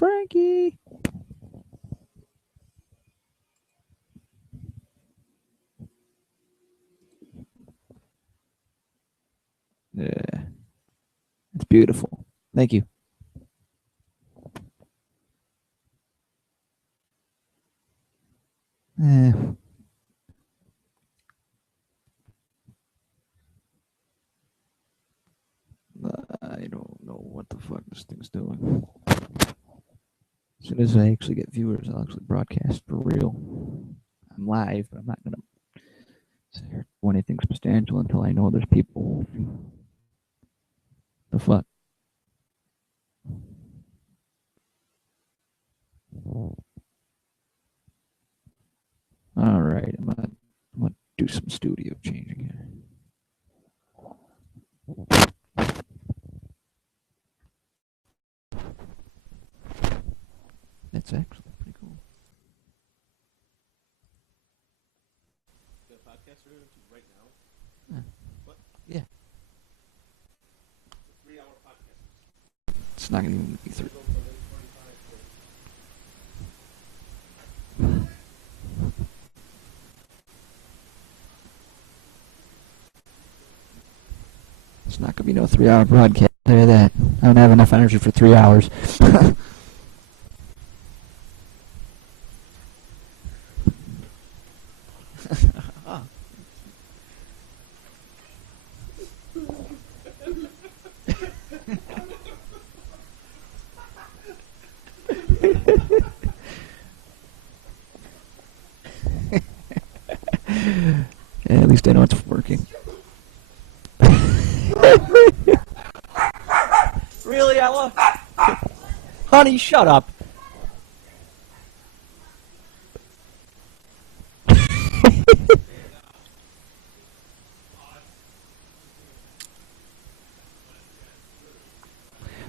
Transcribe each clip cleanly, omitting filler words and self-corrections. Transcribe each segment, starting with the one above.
Frankie. Yeah. It's beautiful. Thank you. Eh. I don't know what the fuck this thing's doing. As soon as I actually get viewers, I'll actually broadcast for real. I'm live, but I'm not gonna do anything substantial until I know there's people. The fuck? All right, I'm gonna do some studio changing here. That's actually pretty cool. The podcast we're going to right now. What? Yeah. The 3-hour podcast. It's not gonna even be 3. It's not gonna be no 3-hour broadcast. Look at that. I don't have enough energy for 3 hours. Yeah, at least I know it's working. Really, Ella? Honey, shut up.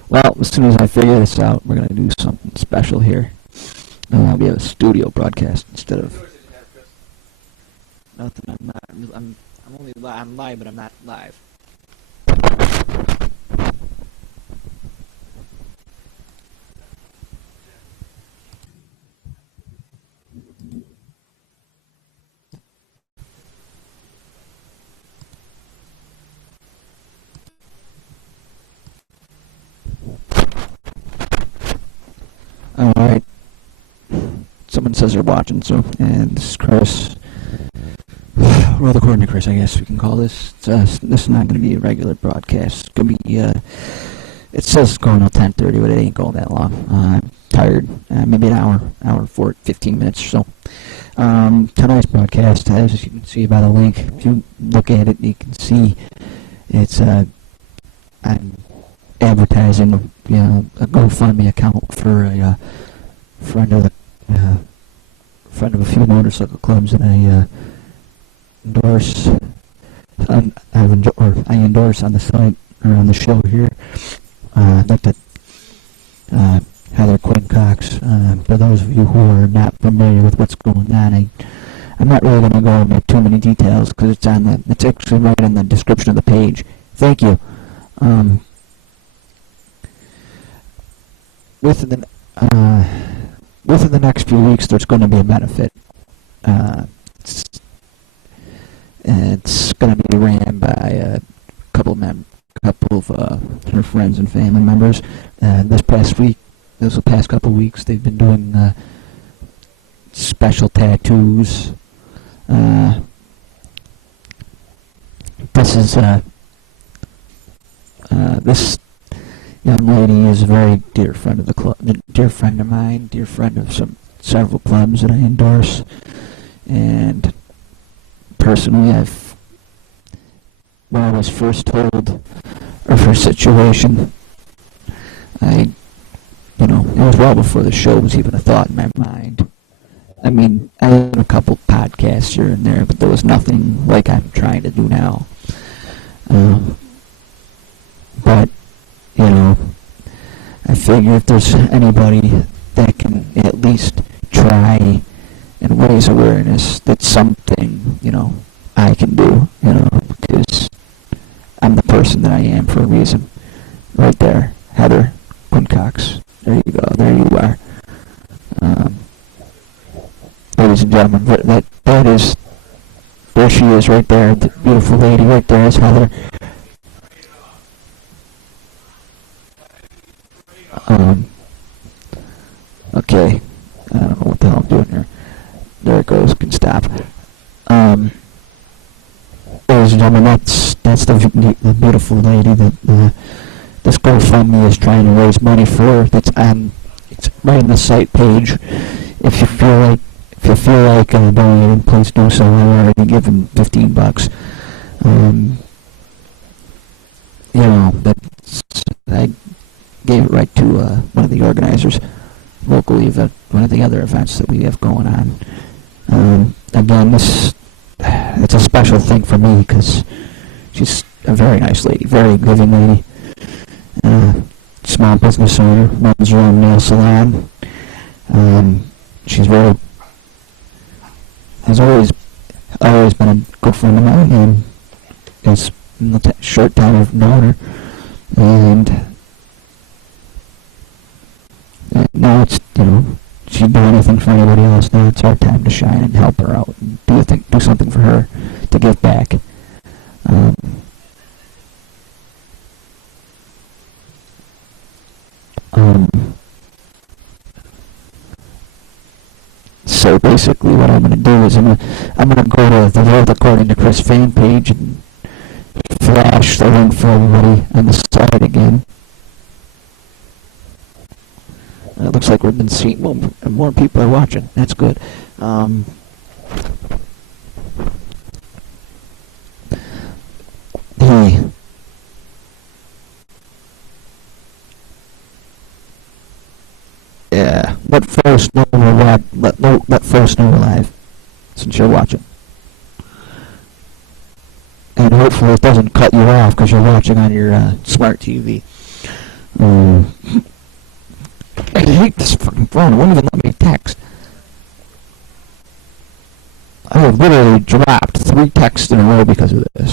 Well, as soon as I figure this out, we're gonna do something special here. We have a studio broadcast instead of Nothing. I'm not. I'm only. I'm live, but I'm not live. All right. Someone says they're watching, so and this is Chris. Well, according to Chris, I guess we can call this. This is not going to be a regular broadcast. It's going to be. It says it's going till 10:30, but it ain't going that long. I'm tired. Maybe an hour 15 minutes or so. Tonight's broadcast, as you can see by the link, if you look at it, you can see it's. I'm advertising, a GoFundMe account for a friend of a few motorcycle clubs that I endorse. I endorse on the site or on the show here. I'd like to Heather Quinn Cox. For those of you who are not familiar with what's going on, I'm not really going to go into too many details because it's actually right in the description of the page. Thank you. Within the next few weeks, there's going to be a benefit. It's going to be ran by a couple of her friends and family members. This past couple of weeks, they've been doing special tattoos. This young lady is a very dear friend of the club, dear friend of mine, dear friend of several clubs that I endorse, and personally, when I was first told of her situation, it was well before the show was even a thought in my mind. I mean, I had a couple podcasts here and there, but there was nothing like I'm trying to do now. But, I figure if there's anybody that can at least try and raise awareness, that's something, I can do, because I'm the person that I am for a reason. Right there, Heather Quinn Cox. There you go. There you are. Um, Ladies and gentlemen, that is, there she is right there, the beautiful lady right there is Heather. Um, okay, I don't know what the hell I'm doing here. There it goes, can stop. Ladies and gentlemen, that's the beautiful lady that this GoFundMe is trying to raise money for. It's right on the site page. If you feel like donating, please do so. I already given $15. I gave it right to one of the organizers locally of one of the other events that we have going on. Again, it's a special thing for me because she's a very nice lady, very giving lady. Small business owner, runs her own nail salon. She's has always been a good friend of mine, and it's in the short time I've known her, and now it's, she'd do anything for anybody else. Now it's our time to shine and help her out and do something for her to give back. So basically what I'm going to do is I'm going to go to the World According to Chris fan page and flash the link for everybody on the site again. It looks like we've been seeing more people are watching. That's good. Yeah. Let folks know let folks know we're live, since you're watching. And hopefully it doesn't cut you off because you're watching on your smart TV. I hate this fucking phone. It won't even let me text. I have literally dropped 3 texts in a row because of this.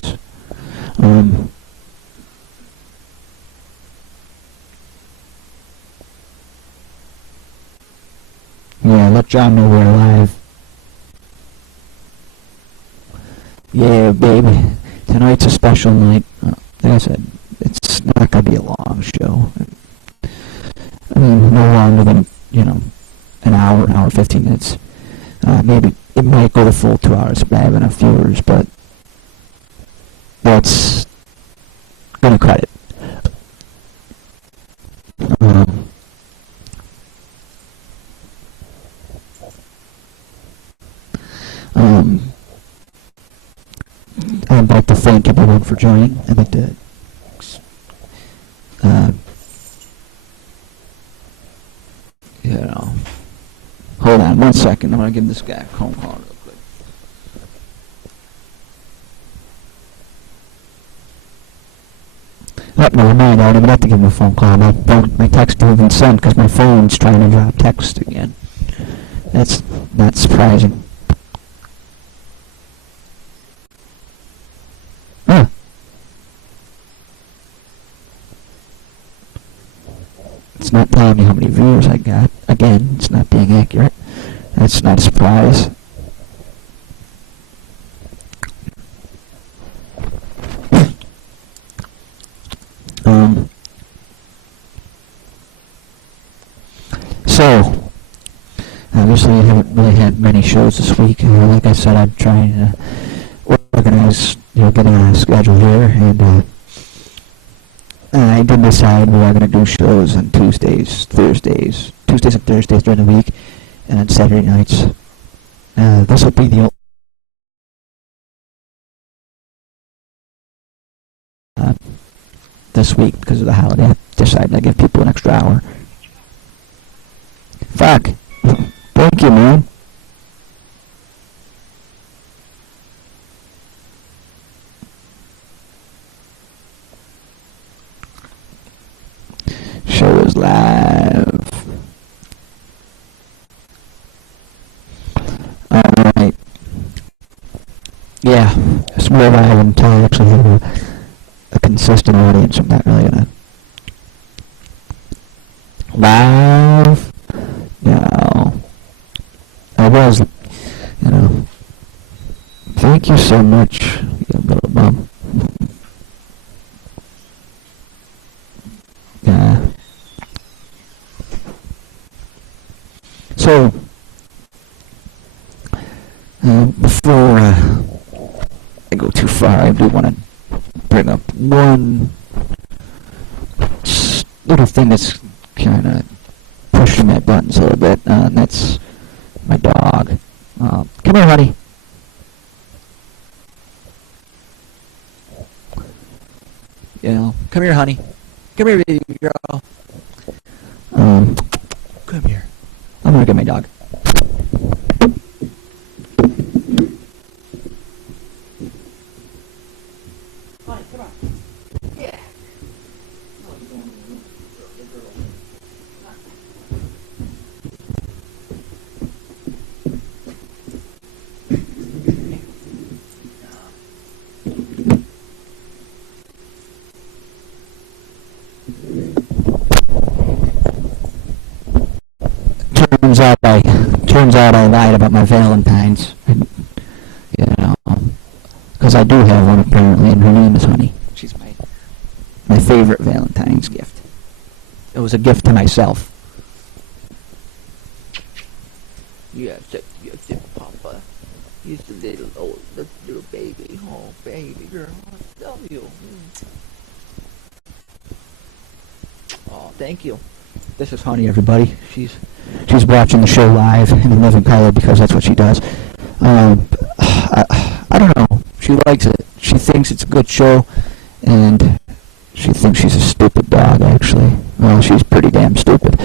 Yeah, let John know we're live. Yeah, baby. Tonight's a special night. Like I said, it's not going to be a long show. I mean, no longer than, an hour, 15 minutes. Maybe it might go the full 2 hours if I have enough viewers, but that's going to cut it. I'd like to thank everyone for joining. I'd like to hold on 1 second. I'm going to give this guy a phone call real quick. Never mind. I don't even have to give him a phone call. My text didn't even send because my phone's trying to drop text again. That's not surprising. It's not telling me how many viewers I got. Again, it's not being accurate. That's not a surprise. So, obviously I haven't really had many shows this week. Like I said, I'm trying to organize, getting on a schedule here, and I did decide we are going to do shows on Tuesdays and Thursdays during the week, and on Saturday nights. This will be the this week because of the holiday. I decided to give people an extra hour. Fuck. Thank you, man. Show is live. Alright. Yeah, it's more live until I actually have a consistent audience. I'm not really gonna live. Now, I was, thank you so much, you little bum. Yeah. So, before I go too far, I do want to bring up one little thing that's kind of pushing my buttons a little bit, and that's my dog. Come here, honey. Come here, honey. Come here, baby girl. Come here. I'm gonna get my dog. Honey, come on. Yeah. Turns out I lied about my Valentine's. Because I do have one apparently, and her name is Honey. She's my favorite Valentine's gift. It was a gift to myself. Yes, Papa. He's the little baby. Oh, baby girl, I love you. Oh, thank you. This is Honey, everybody. She's watching the show live in living color because that's what she does. I don't know. She likes it. She thinks it's a good show, and she thinks she's a stupid dog, actually. Well, she's pretty damn stupid.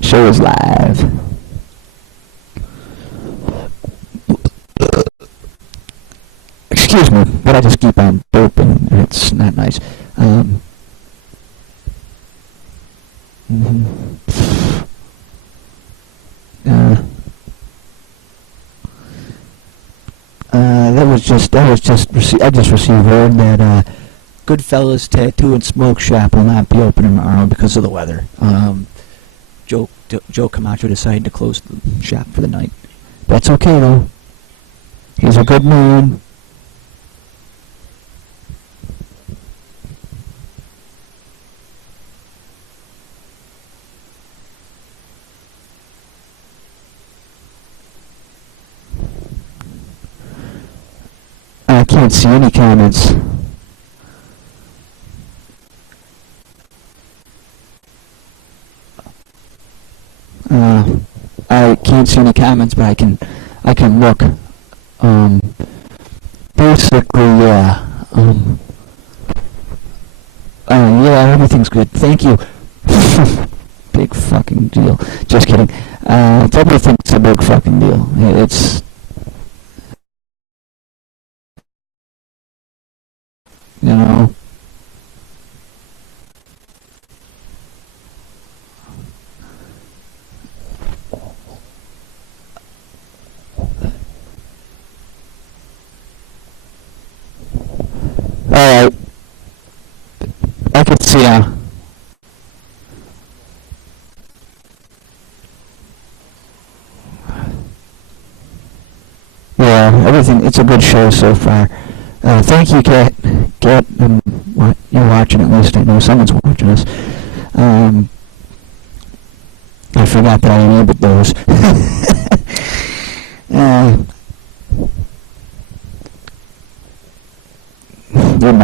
Show is live. Excuse me, but I just keep on burping, and it's not nice. I just received word that Goodfellas Tattoo and Smoke Shop will not be open tomorrow because of the weather. Joe Camacho decided to close the shop for the night. That's okay though. He's a good man. I can't see any comments. I can't see any comments, but I can look. Basically, yeah. Yeah, everything's good. Thank you. Big fucking deal. Just kidding. Everything's a big fucking deal. It's. Alright. I can see ya. Yeah, everything, it's a good show so far. Thank you, Kat. Kat, you're watching at least. I know someone's watching us. I forgot that I enabled those.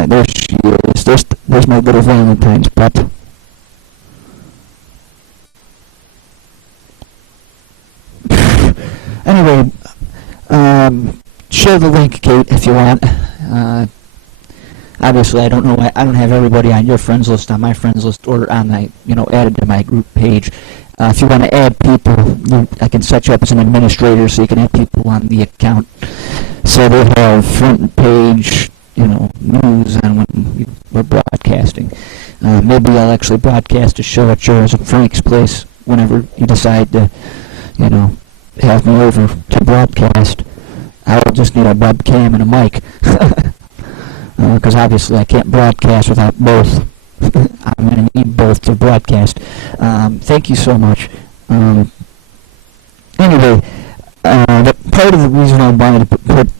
There she is. There's my little Valentine's pup. Anyway, share the link, Kate, if you want. Obviously, I don't know why I don't have everybody on your friends list, on my friends list, or on my, added to my group page. If you want to add people, I can set you up as an administrator so you can add people on the account. So they have front page, news on when we're broadcasting. Maybe I'll actually broadcast a show at yours at Frank's place whenever you decide to, have me over to broadcast. I'll just need a webcam and a mic. Because obviously I can't broadcast without both. I'm going to need both. both to broadcast. Thank you so much. Anyway, part of the reason I wanted to put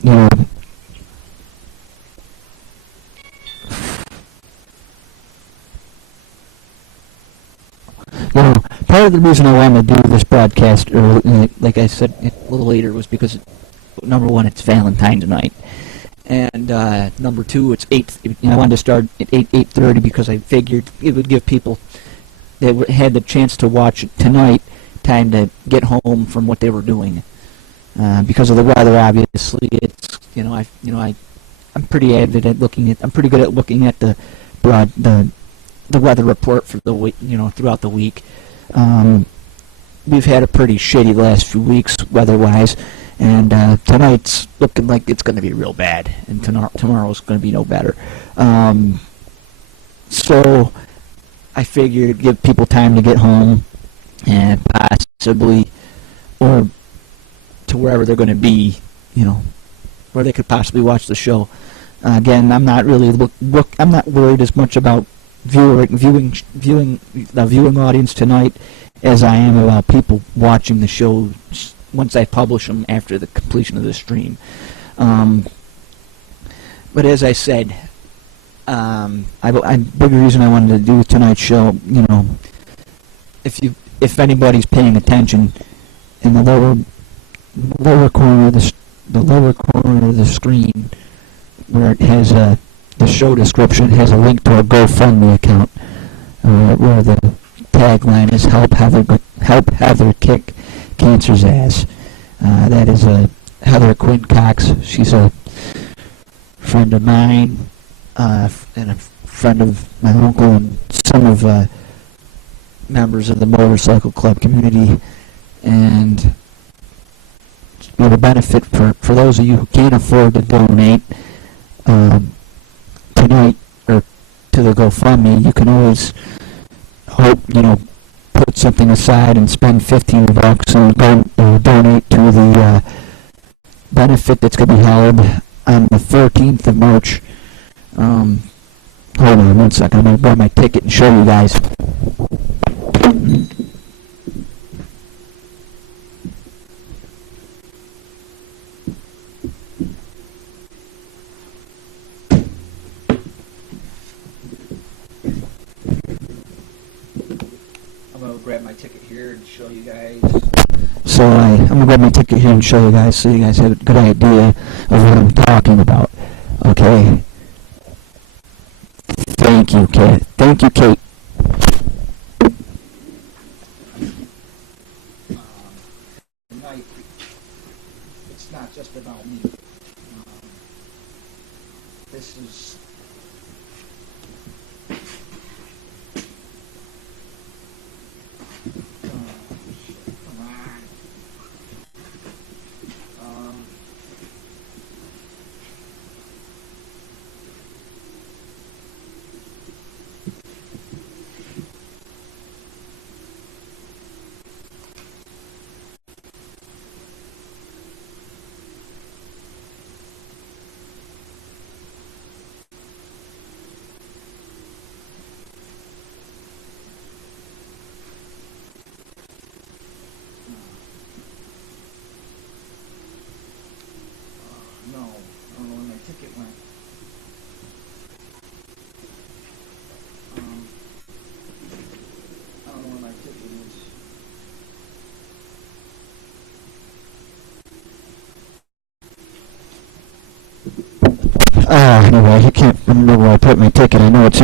part of the reason I wanted to do this broadcast, or like I said a little later, was because number one, it's Valentine's night, and number two, it's I wanted to start at 8:30 because I figured it would give people that had the chance to watch it tonight time to get home from what they were doing. Because of the weather, obviously, it's I'm pretty avid at looking at. I'm pretty good at looking at the weather report for the week, throughout the week. We've had a pretty shitty last few weeks weather-wise, and tonight's looking like it's going to be real bad, and tomorrow's going to be no better. So I figured it'd give people time to get home and possibly, or to wherever they're going to be, where they could possibly watch the show. Again, I'm not really I'm not worried as much about viewing the viewing audience tonight as I am about people watching the show once I publish them after the completion of the stream. But as I said, big reason I wanted to do tonight's show, if anybody's paying attention, in the lower corner of the screen, where it has the show description, has a link to a GoFundMe account, where the tagline is "Help Heather Kick Cancer's Ass." That is Heather Quinn Cox. She's a friend of mine, and a friend of my uncle, and some of members of the motorcycle club community. And be a benefit for those of you who can't afford to donate tonight or to the GoFundMe. You can always put something aside and spend $15 and donate to the benefit that's going to be held on the 13th of March. Hold on one second. I'm going to grab my ticket and show you guys. I'm going to grab my ticket here and show you guys. So I'm going to grab my ticket here and show you guys so you guys have a good idea of what I'm talking about. Okay? Thank you, Kate. Thank you, Kate. Tonight, it's not just about me. This is... come on. No, I don't know where my ticket went. I don't know where my ticket is. Anyway, I can't remember where I put my ticket. I know it's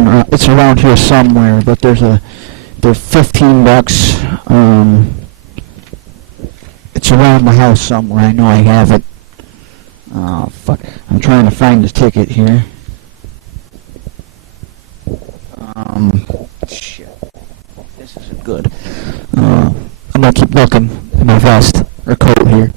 around here somewhere, but they're $15. It's around the house somewhere. I know I have it. Oh, fuck. I'm trying to find this ticket here. Shit. This isn't good. I'm gonna keep looking in my vest or coat here.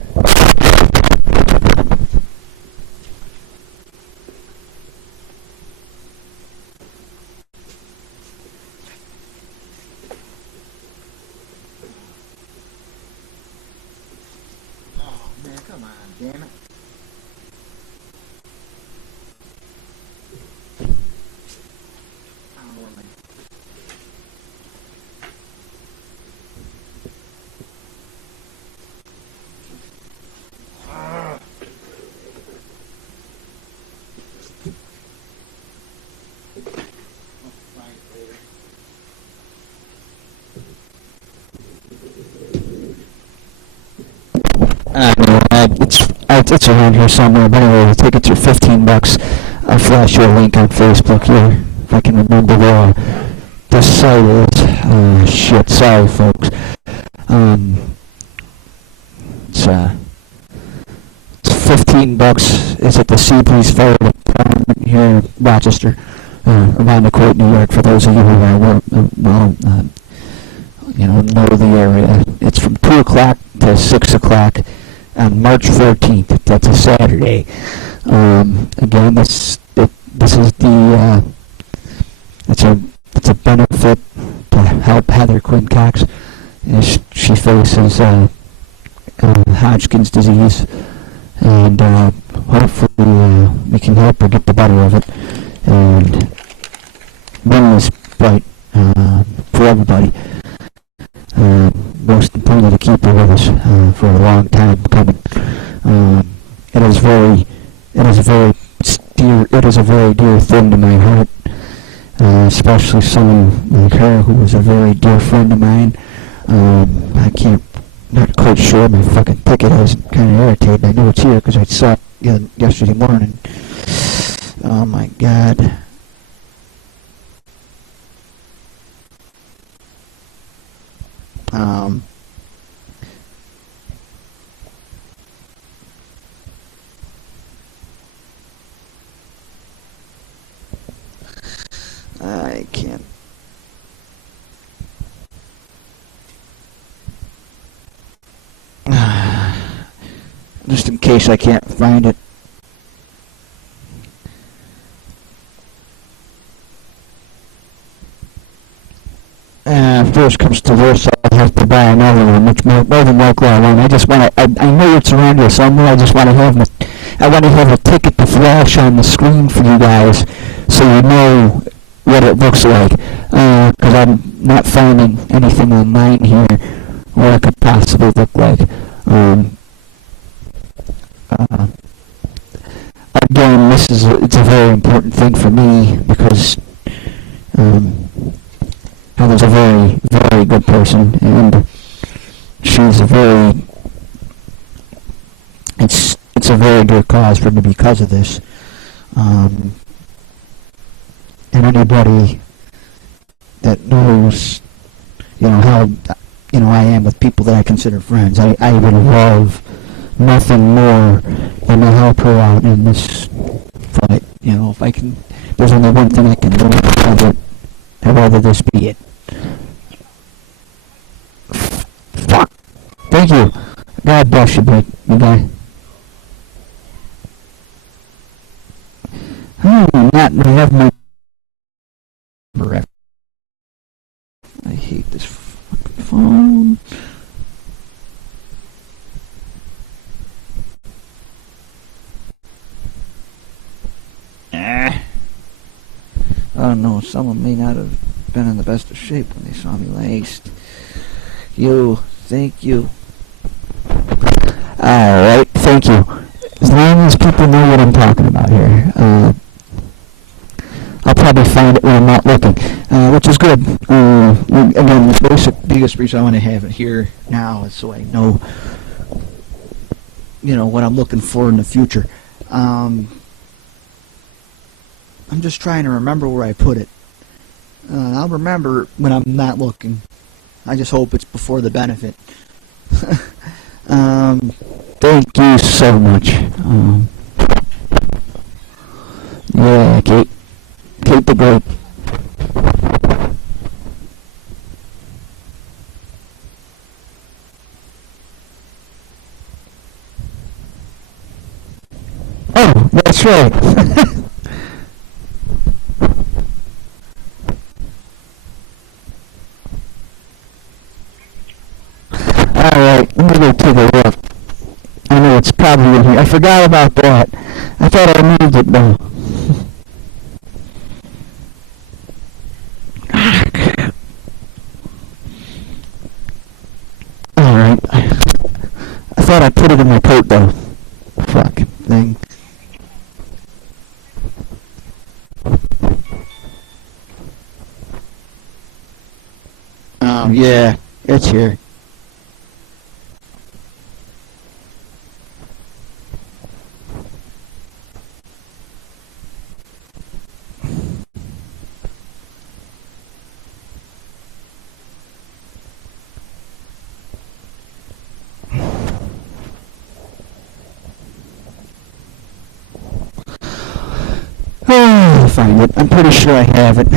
Oh, man, come on, damn it. I know, it's around here somewhere, but anyway, the tickets are $15. I'll flash you a link on Facebook here, if I can remember where the site is. Shit, sorry folks. It's $15. It's at the Seabreeze Fire Department here in Rochester, around the court, New York, for those of you who are, know the area. It's from 2 o'clock to 6 o'clock on March 14th. That's a Saturday. Again, this is the it's a benefit to help Heather Quinn Cox as she faces Hodgkin's disease, and hopefully we can help her get the better of it and win this fight for everybody. Most importantly, to keep her with us for a long time coming. It is a very dear thing to my heart, especially someone like her who was a very dear friend of mine. Not quite sure my fucking ticket is. Kind of irritated. I know it's here because I saw it yesterday morning. Oh my god. I can't. Just in case I can't find it. First comes to worst, I'll have to buy another one, which more than likely I won't. I just want to. I know it's around here somewhere. I just want to have a ticket to flash on the screen for you guys, so you know what it looks like. Because I'm not finding anything online here what it could possibly look like. Again, it's a very important thing for me because Heather's a very, very good person, and she's it's a very dear cause for me because of this. And anybody that knows, how, I am with people that I consider friends, I would love nothing more than to help her out in this fight. If I can, there's only one thing I can do, I'd rather this be it. Fuck. Thank you. God bless you, bud. Bye-bye. Not have my... I hate this fucking phone. Oh no, someone may not have been in the best of shape when they saw me last. Thank you. Alright, thank you. As long as people know what I'm talking about here, I'll probably find it when I'm not looking, which is good. Again, the biggest reason I want to have it here now is so I know, what I'm looking for in the future. I'm just trying to remember where I put it. I'll remember when I'm not looking. I just hope it's before the benefit. Thank you so much. Yeah, Kate the Great. Oh, that's right. Alright, let me go take a look. I know it's probably in here. I forgot about that. I thought I moved it though. Alright. I thought I put it in my coat though. Fuck thing. Yeah, it's here. find it. I'm pretty sure I have it.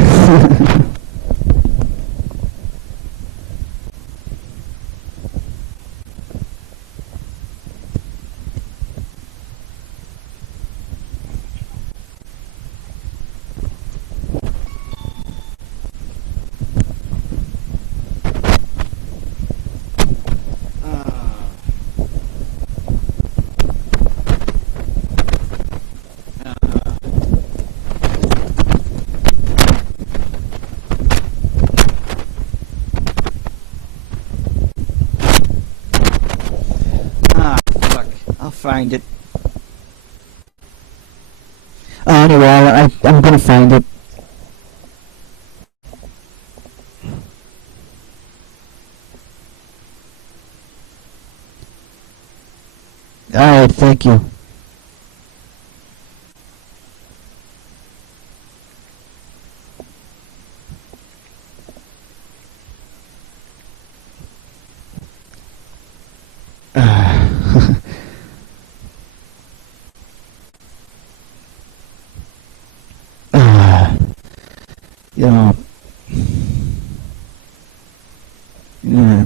Fuck. I'll find it. Anyway, I'm gonna find it. Alright, thank you. You know, yeah.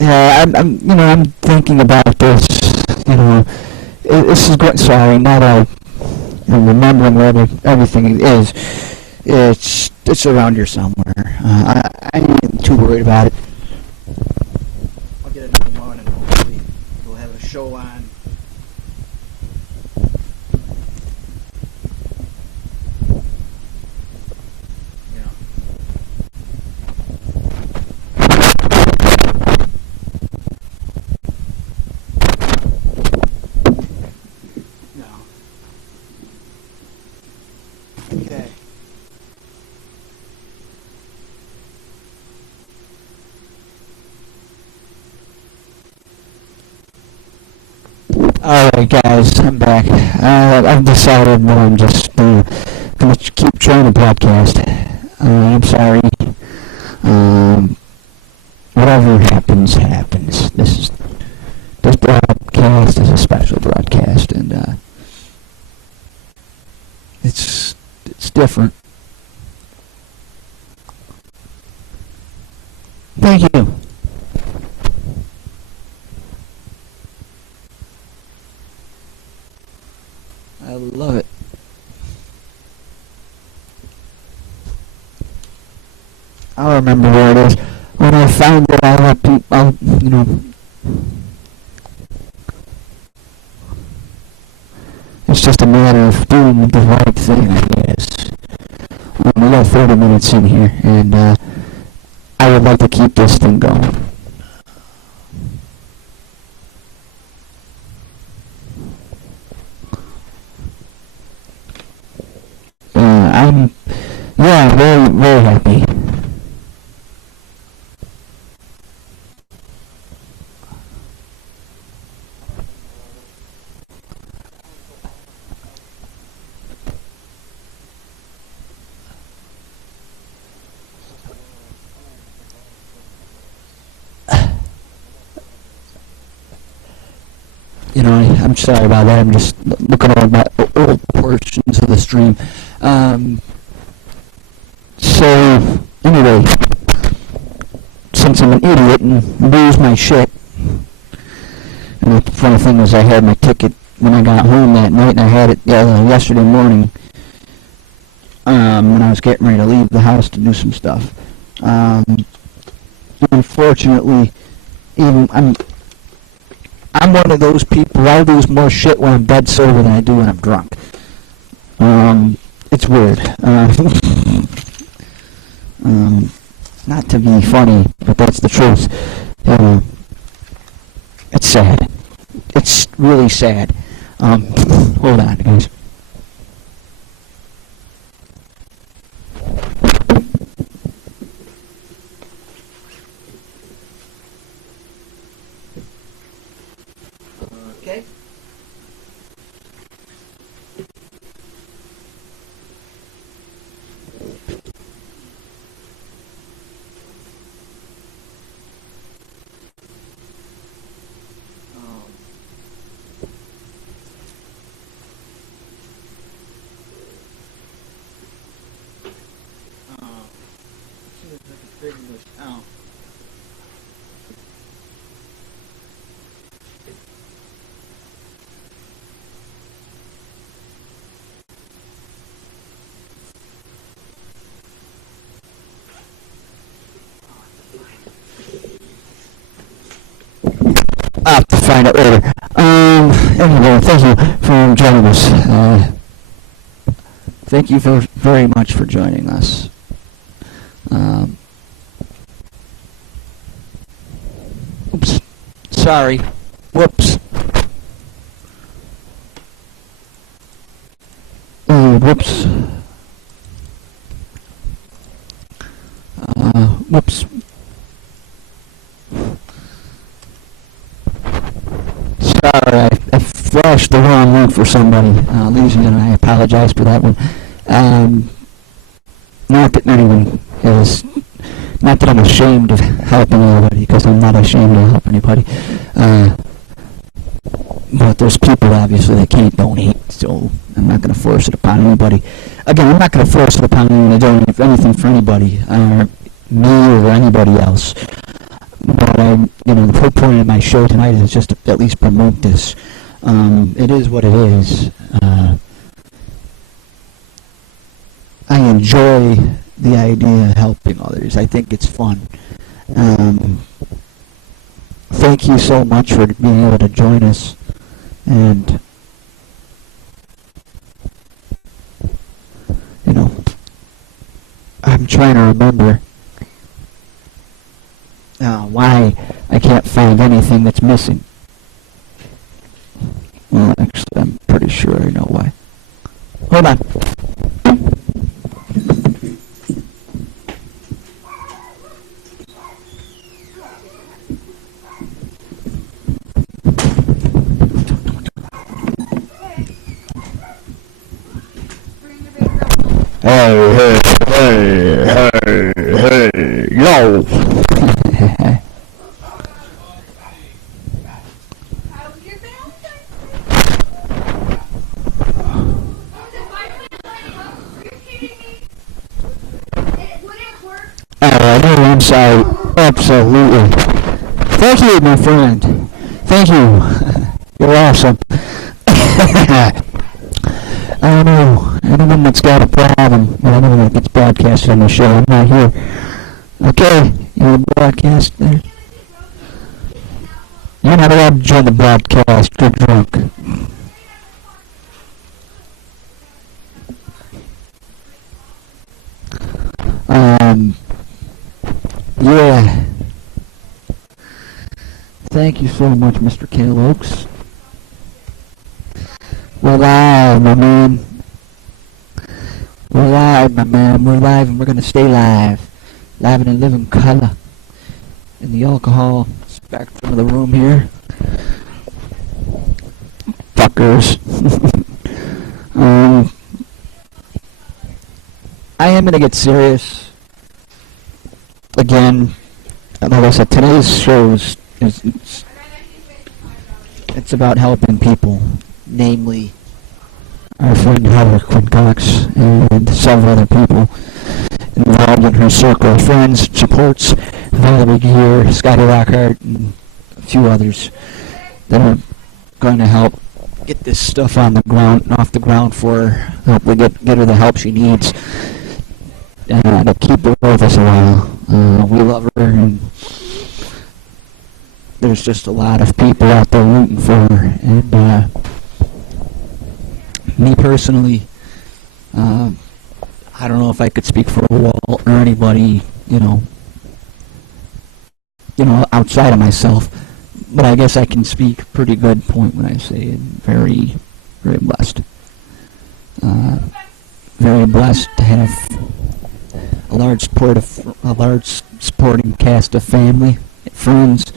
Yeah, I'm thinking about this. This is great. Sorry, now that I'm remembering where everything is. It's around here somewhere. I ain't too worried about it. I'll get it in the morning. Hopefully, we'll have a show on. You know. No. Okay. Alright guys, I'm back. I've decided that I'm just gonna keep trying to podcast. I'm sorry. Whatever happens, happens. This broadcast is a special broadcast, and it's different. Thank you. I love it. I'll remember where it is. When I find it, I'll let people, it's just a matter of doing the right thing, I guess. We got 30 minutes in here, and I would like to keep this thing going. I'm very, very happy. I'm sorry about that. I'm just looking over my old portions of the stream. So, anyway, since I'm an idiot and lose my shit, and the funny thing was I had my ticket when I got home that night, and I had it yesterday morning when I was getting ready to leave the house to do some stuff. Unfortunately, even I'm one of those people. I lose more shit when I'm dead sober than I do when I'm drunk. It's weird. Not to be funny, but that's the truth. It's sad. It's really sad. Hold on, guys. Okay. find out later. Anyway, thank you for joining us. Thank you very much for joining us. Oops. Sorry. Whoops. Whoops. Whoops. Sorry, I flashed the wrong link for somebody. Ladies and gentlemen, I apologize for that one. Not that anyone is, not that I'm ashamed of helping anybody, because I'm not ashamed to help anybody. But there's people, obviously, that can't donate, so I'm not going to force it upon anybody. Again, I'm not going to force it upon anyone to donate anything for anybody, me or anybody else. But the whole point of my show tonight is just to at least promote this. It is what it is. I enjoy the idea of helping others. I think it's fun. Thank you so much for being able to join us. And, I'm trying to remember why I can't find anything that's missing. Well, actually, I'm pretty sure I know why. Hold on. Hey, yo. I'm sorry. Absolutely. Thank you, my friend. Thank you. You're awesome. I don't know. Anyone that's got a problem with anyone that gets broadcasted on the show, I'm not here. Okay, you're broadcast there. You're not allowed to join the broadcast. You're drunk. Yeah. Thank you so much, Mr. Cale Oaks. We're live, my man. We're live, my man. We're live and we're going to stay live. Live and in living color. In the alcohol spectrum of the room here. Fuckers. I am going to get serious. Again, like I said, today's show is it's about helping people. Namely, our friend Heather Quinn Cox and several other people involved in her circle of friends, supports Valerie Gear, Scotty Lockhart, and a few others that are going to help get this stuff on the ground, off the ground for her, hopefully get her the help she needs, to keep her with us a while. We love her, and there's just a lot of people out there rooting for her, and me personally, I don't know if I could speak for Walt or anybody, outside of myself, but I guess I can speak pretty good point when I say it. Very, very blessed. Very blessed to have a large supporting cast of family, friends,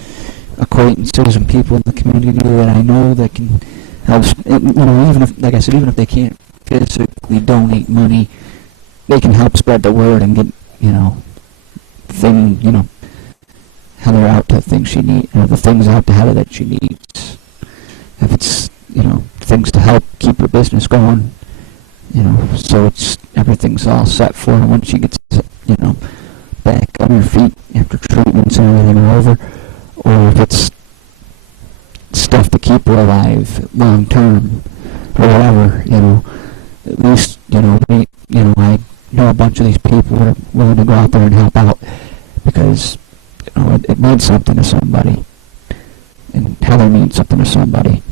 acquaintances, and people in the community that I know that can help. Even if, like I said, even if they can't physically donate money, they can help spread the word and get, Heather out to things she needs, the things out to Heather that she needs. If it's, things to help keep her business going, so everything's all set for her when she gets, back on her feet after treatments and everything are over, or if it's stuff to keep her alive long term or whatever, at least, I know a bunch of these people are willing to go out there and help out because, it means something to somebody. And Heather means something to somebody.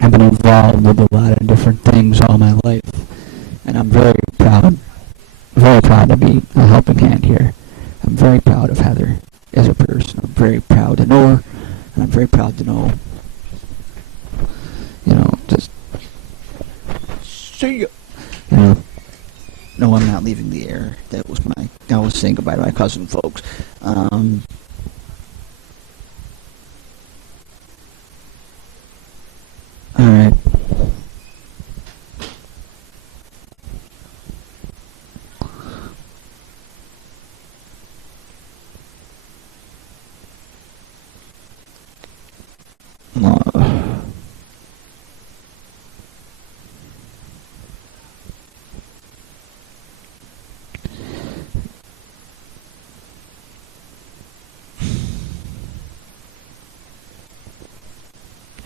I've been involved with a lot of different things all my life, and I'm very proud to be a helping hand here. I'm very proud of Heather as a person. I'm very proud to know her, and I'm very proud to know, just see you. No, I'm not leaving the air. I was saying goodbye to my cousin, folks. Alright.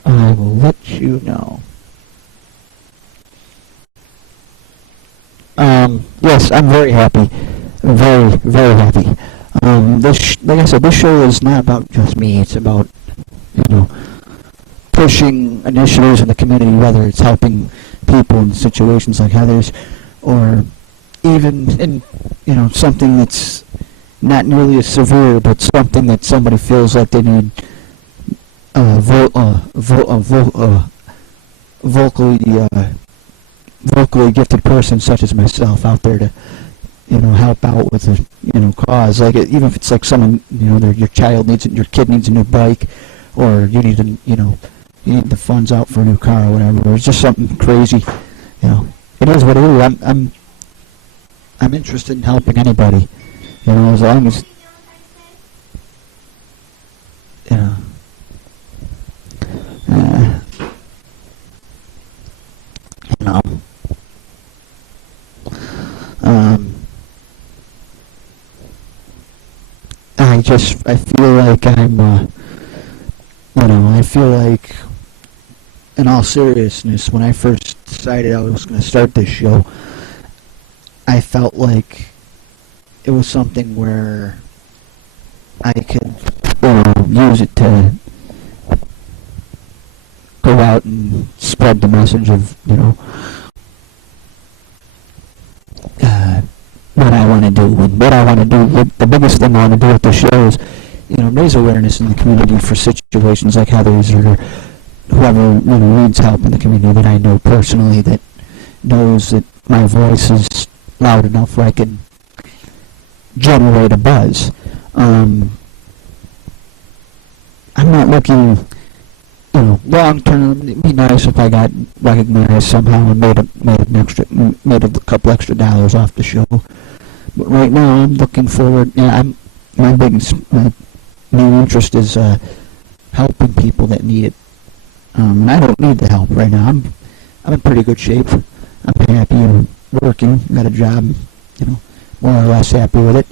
I will let you know. Yes, I'm very happy. Very, very happy. Like I said, this show is not about just me. It's about, pushing initiatives in the community, whether it's helping people in situations like Heather's, or even in, something that's not nearly as severe, but something that somebody feels like they need vocally gifted person such as myself out there to, help out with a, cause. Like, even if it's like someone, your child needs it, your kid needs a new bike, or you need you need the funds out for a new car or whatever, or it's just something crazy, it is what it is. I'm interested in helping anybody, as long as, I feel like I feel like, in all seriousness, when I first decided I was going to start this show, I felt like it was something where I could, use it to go out and spread the message of, what I want to do. And what I want to do, the biggest thing I want to do with the show is, raise awareness in the community for situations like Heather's, or whoever, needs help in the community that I know personally, that knows that my voice is loud enough where I can generate a buzz. I'm not looking, long term. It'd be nice if I got recognized somehow and made a couple extra dollars off the show. But right now, I'm looking forward. My main interest is helping people that need it. And I don't need the help right now. I'm in pretty good shape. I'm happy and working. Got a job. More or less happy with it.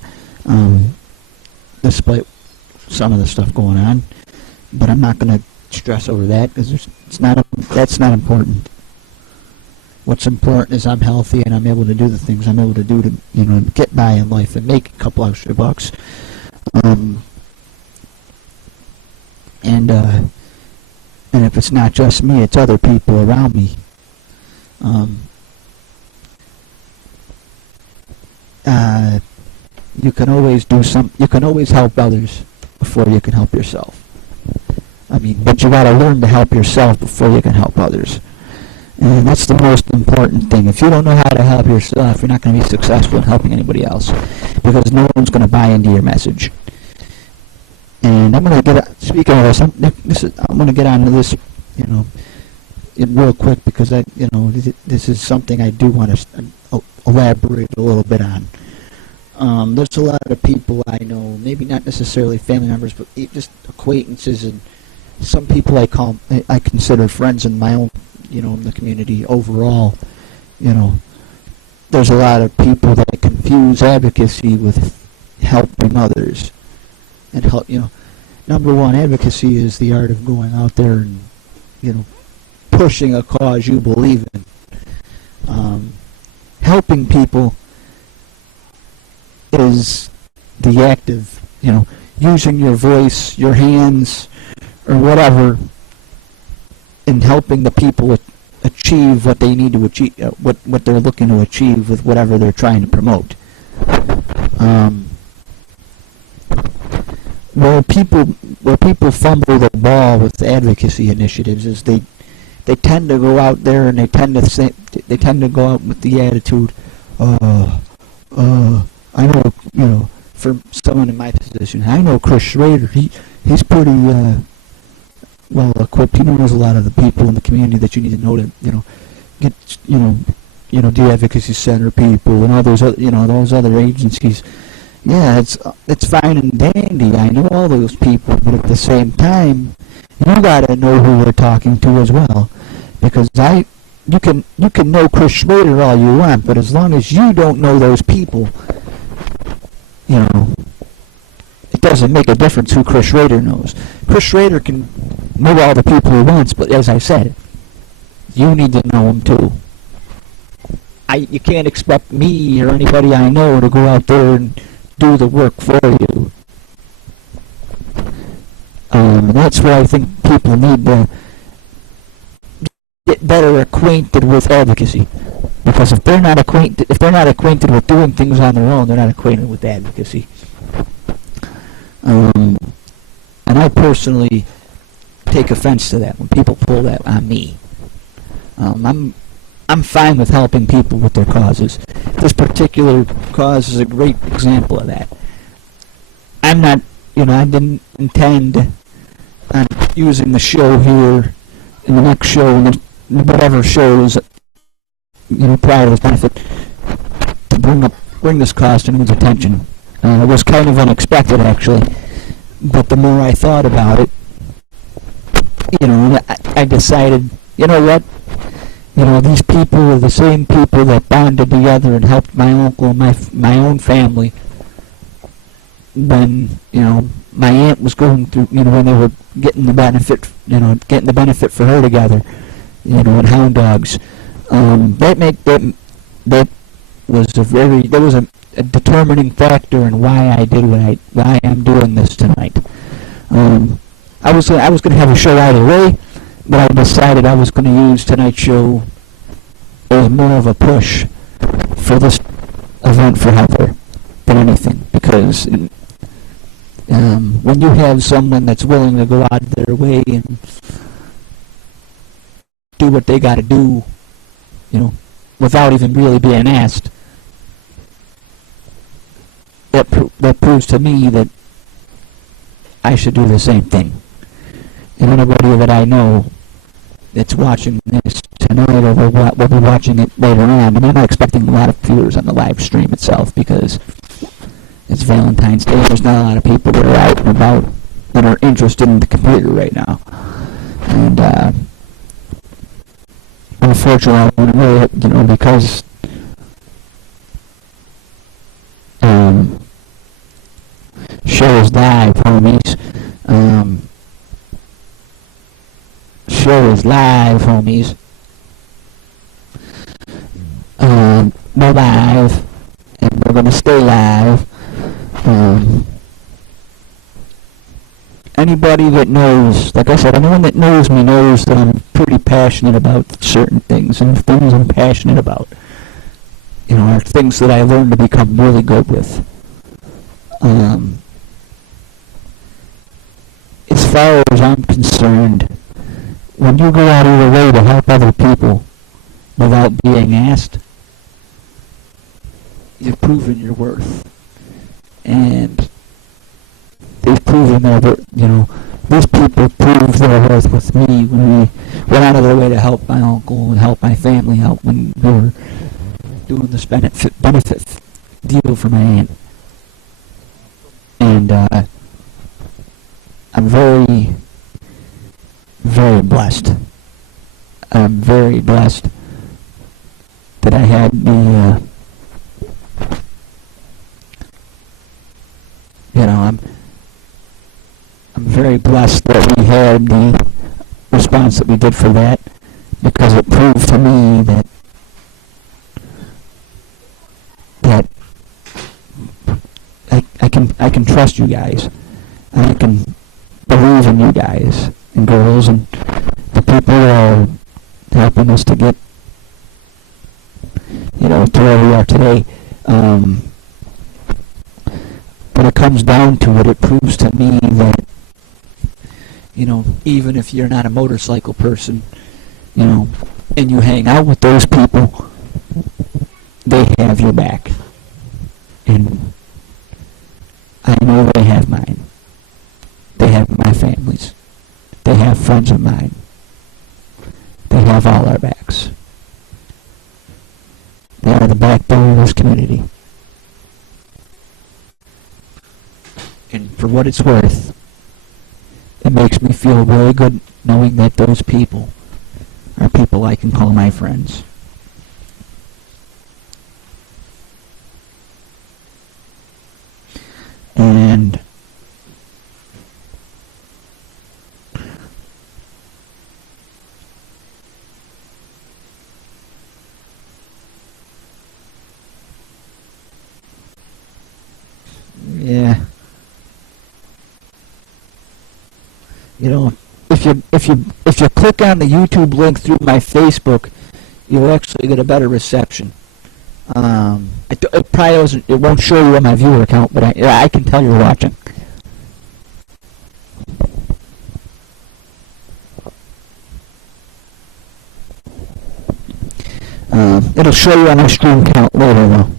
Despite some of the stuff going on, but I'm not going to stress over that, because that's not important. What's important is I'm healthy and I'm able to do the things I'm able to do to, get by in life and make a couple extra bucks. And if it's not just me, it's other people around me. You can always you can always help others before you can help yourself. But you gotta learn to help yourself before you can help others. And that's the most important thing. If you don't know how to help yourself, you're not going to be successful in helping anybody else, because no one's going to buy into your message. And I'm going to speaking of this, I'm going to get onto this, real quick, because this is something I do want to elaborate a little bit on. There's a lot of people I know, maybe not necessarily family members, but just acquaintances, and some people I consider friends in my own, in the community overall. There's a lot of people that confuse advocacy with helping others. And number one, advocacy is the art of going out there and, pushing a cause you believe in. Helping people is the act of, using your voice, your hands, or whatever, in helping the people achieve what they need to achieve, what they're looking to achieve with whatever they're trying to promote. Where people fumble the ball with advocacy initiatives is they tend to go out there and they tend to go out with the attitude, I know, for someone in my position, I know Chris Schrader. He's pretty well equipped. He knows a lot of the people in the community that you need to know to get the advocacy center people and all those those other agencies. Yeah, it's fine and dandy. I know all those people, but at the same time, you gotta know who you're talking to as well, because you can know Chris Schrader all you want, but as long as you don't know those people, it doesn't make a difference who Chris Schrader knows. Chris Schrader can know all the people he wants, but as I said, you need to know them too. You can't expect me or anybody I know to go out there and do the work for you. And that's where I think people need to get better acquainted with advocacy. Because if they're not acquainted with doing things on their own, they're not acquainted with advocacy. And I personally take offense to that when people pull that on me. I'm fine with helping people with their causes. This particular cause is a great example of that. I'm not, I didn't intend on using the show here in the next show and whatever shows, prior to this benefit, to bring this cause to anyone's attention. It was kind of unexpected, actually, but the more I thought about it, I decided, you know what? These people are the same people that bonded together and helped my uncle and my own family when, my aunt was going through, when they were getting the benefit, for her together, and hound dogs. That was a determining factor in why I did why I'm doing this tonight. I was going to have a show either way, but I decided I was going to use tonight's show as more of a push for this event for Heather than anything, because when you have someone that's willing to go out of their way and do what they got to do, without even really being asked, that proves to me that I should do the same thing. And anybody that I know that's watching this tonight or will be watching it later on, I'm not expecting a lot of viewers on the live stream itself because it's Valentine's Day. There's not a lot of people that are out and about that are interested in the computer right now. And unfortunately, I really, because show is live, homies. Show is live, homies. We're live, and we're gonna stay live. Anybody that knows, like I said, anyone that knows me knows that I'm pretty passionate about certain things, and the things I'm passionate about, are things that I learned to become really good with. As far as I'm concerned, when you go out of your way to help other people without being asked, you've proven your worth. And they've proven their worth, these people proved their worth with me when we went out of their way to help my uncle and help my family out when we were doing this benefit deal for my aunt. And I'm very, very blessed. I'm very blessed that I had the, I'm very blessed that we had the response that we did for that, because it proved to me that I can trust you guys. I can believe in you guys and girls and the people that are helping us to get, to where we are today. When it comes down to it, it proves to me that, even if you're not a motorcycle person, and you hang out with those people, they have your back. And I know they have mine. They have my family's. They have friends of mine. They have all our backs. They are the backbone of this community. And for what it's worth, it makes me feel really good knowing that those people are people I can call my friends. And yeah, if you click on the YouTube link through my Facebook, you'll actually get a better reception. It probably wasn't. It won't show you on my viewer account, but I can tell you're watching. It'll show you on my stream count later, though.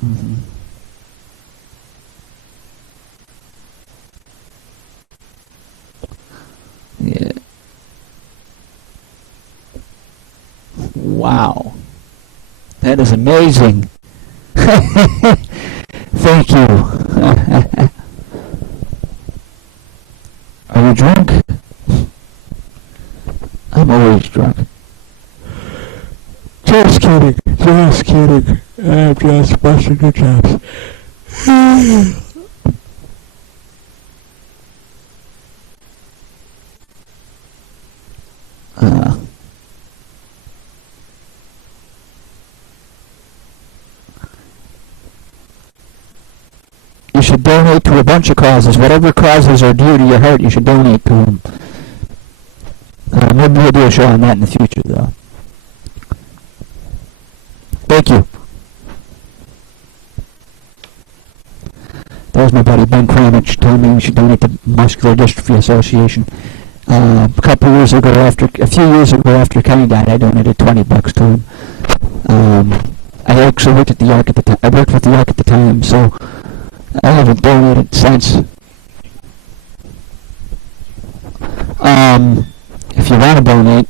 Mm-hmm. Yeah. Wow. That is amazing. Thank you. Are you drunk? I'm always drunk. Just kidding. Just kidding. I'm just busting the chops. You should donate to a bunch of causes. Whatever causes are dear to your heart, you should donate to them. Maybe we'll do a show on that in the future, though. Thank you. That was my buddy Ben Kramich telling me we should donate to Muscular Dystrophy Association. A few years ago after Kenny died, I donated $20 to him. I actually worked at the Ark at the time. I worked with the Ark at the time, so I haven't donated since. If you want to donate,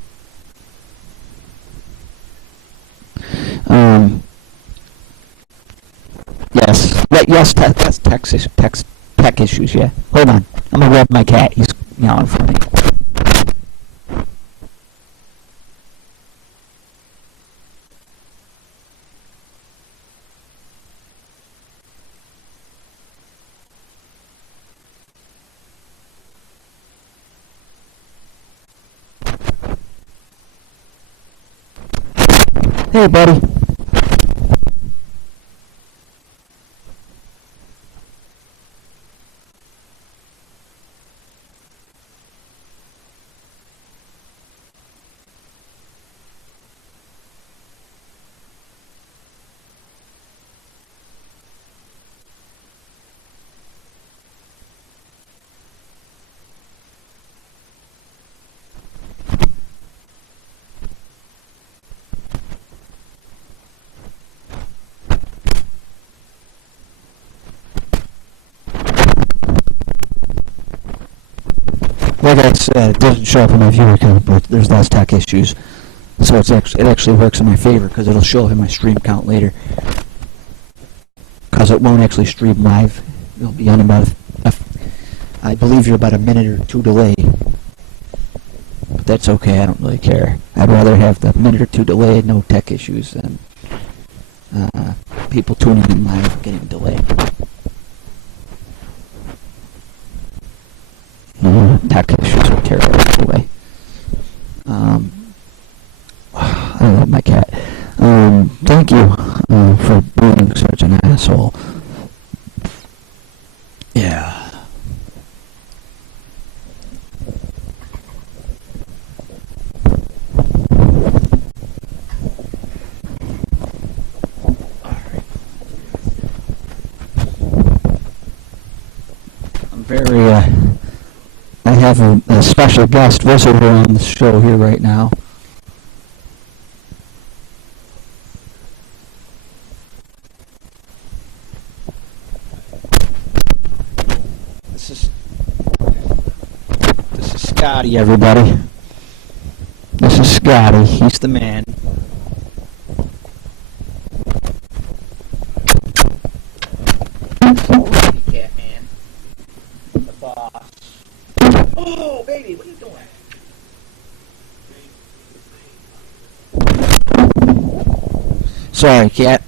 yes, that's tech issues, yeah. Hold on, I'm gonna grab my cat, he's meowing for me. Hey, buddy. Like I said, it doesn't show up in my viewer count, but there's less tech issues. So it actually works in my favor because it'll show up in my stream count later. Because it won't actually stream live. It'll be on about, I believe you're about a minute or two delay. But that's okay, I don't really care. I'd rather have the minute or two delay and no tech issues than people tuning in live getting delayed. That issues are terrible anyway. I love my cat. Thank you for being such an asshole. Yeah. I have a special guest visitor on the show here right now. This is Scotty, everybody. This is Scotty. He's the man. Cat man. The boss. Oh, baby, what are you doing? Sorry, cat.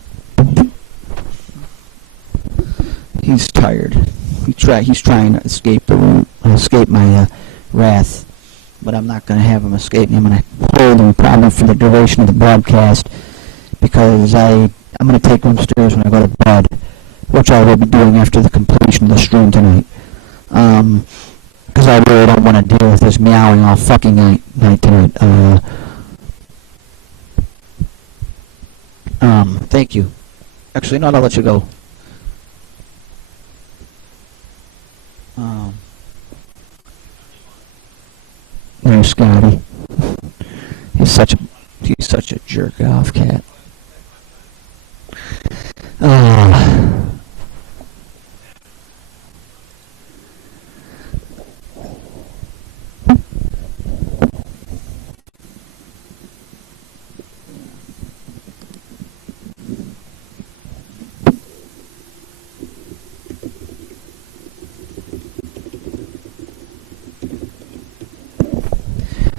He's tired. He's trying to escape my wrath, but I'm not going to have him escape me. I'm going to hold him probably for the duration of the broadcast, because I'm going to take him upstairs when I go to bed, which I will be doing after the completion of the stream tonight. Because I really don't want to deal with this meowing all fucking night tonight. Thank you. Actually, no, I'll let you go. There's Scotty. He's such a jerk off cat.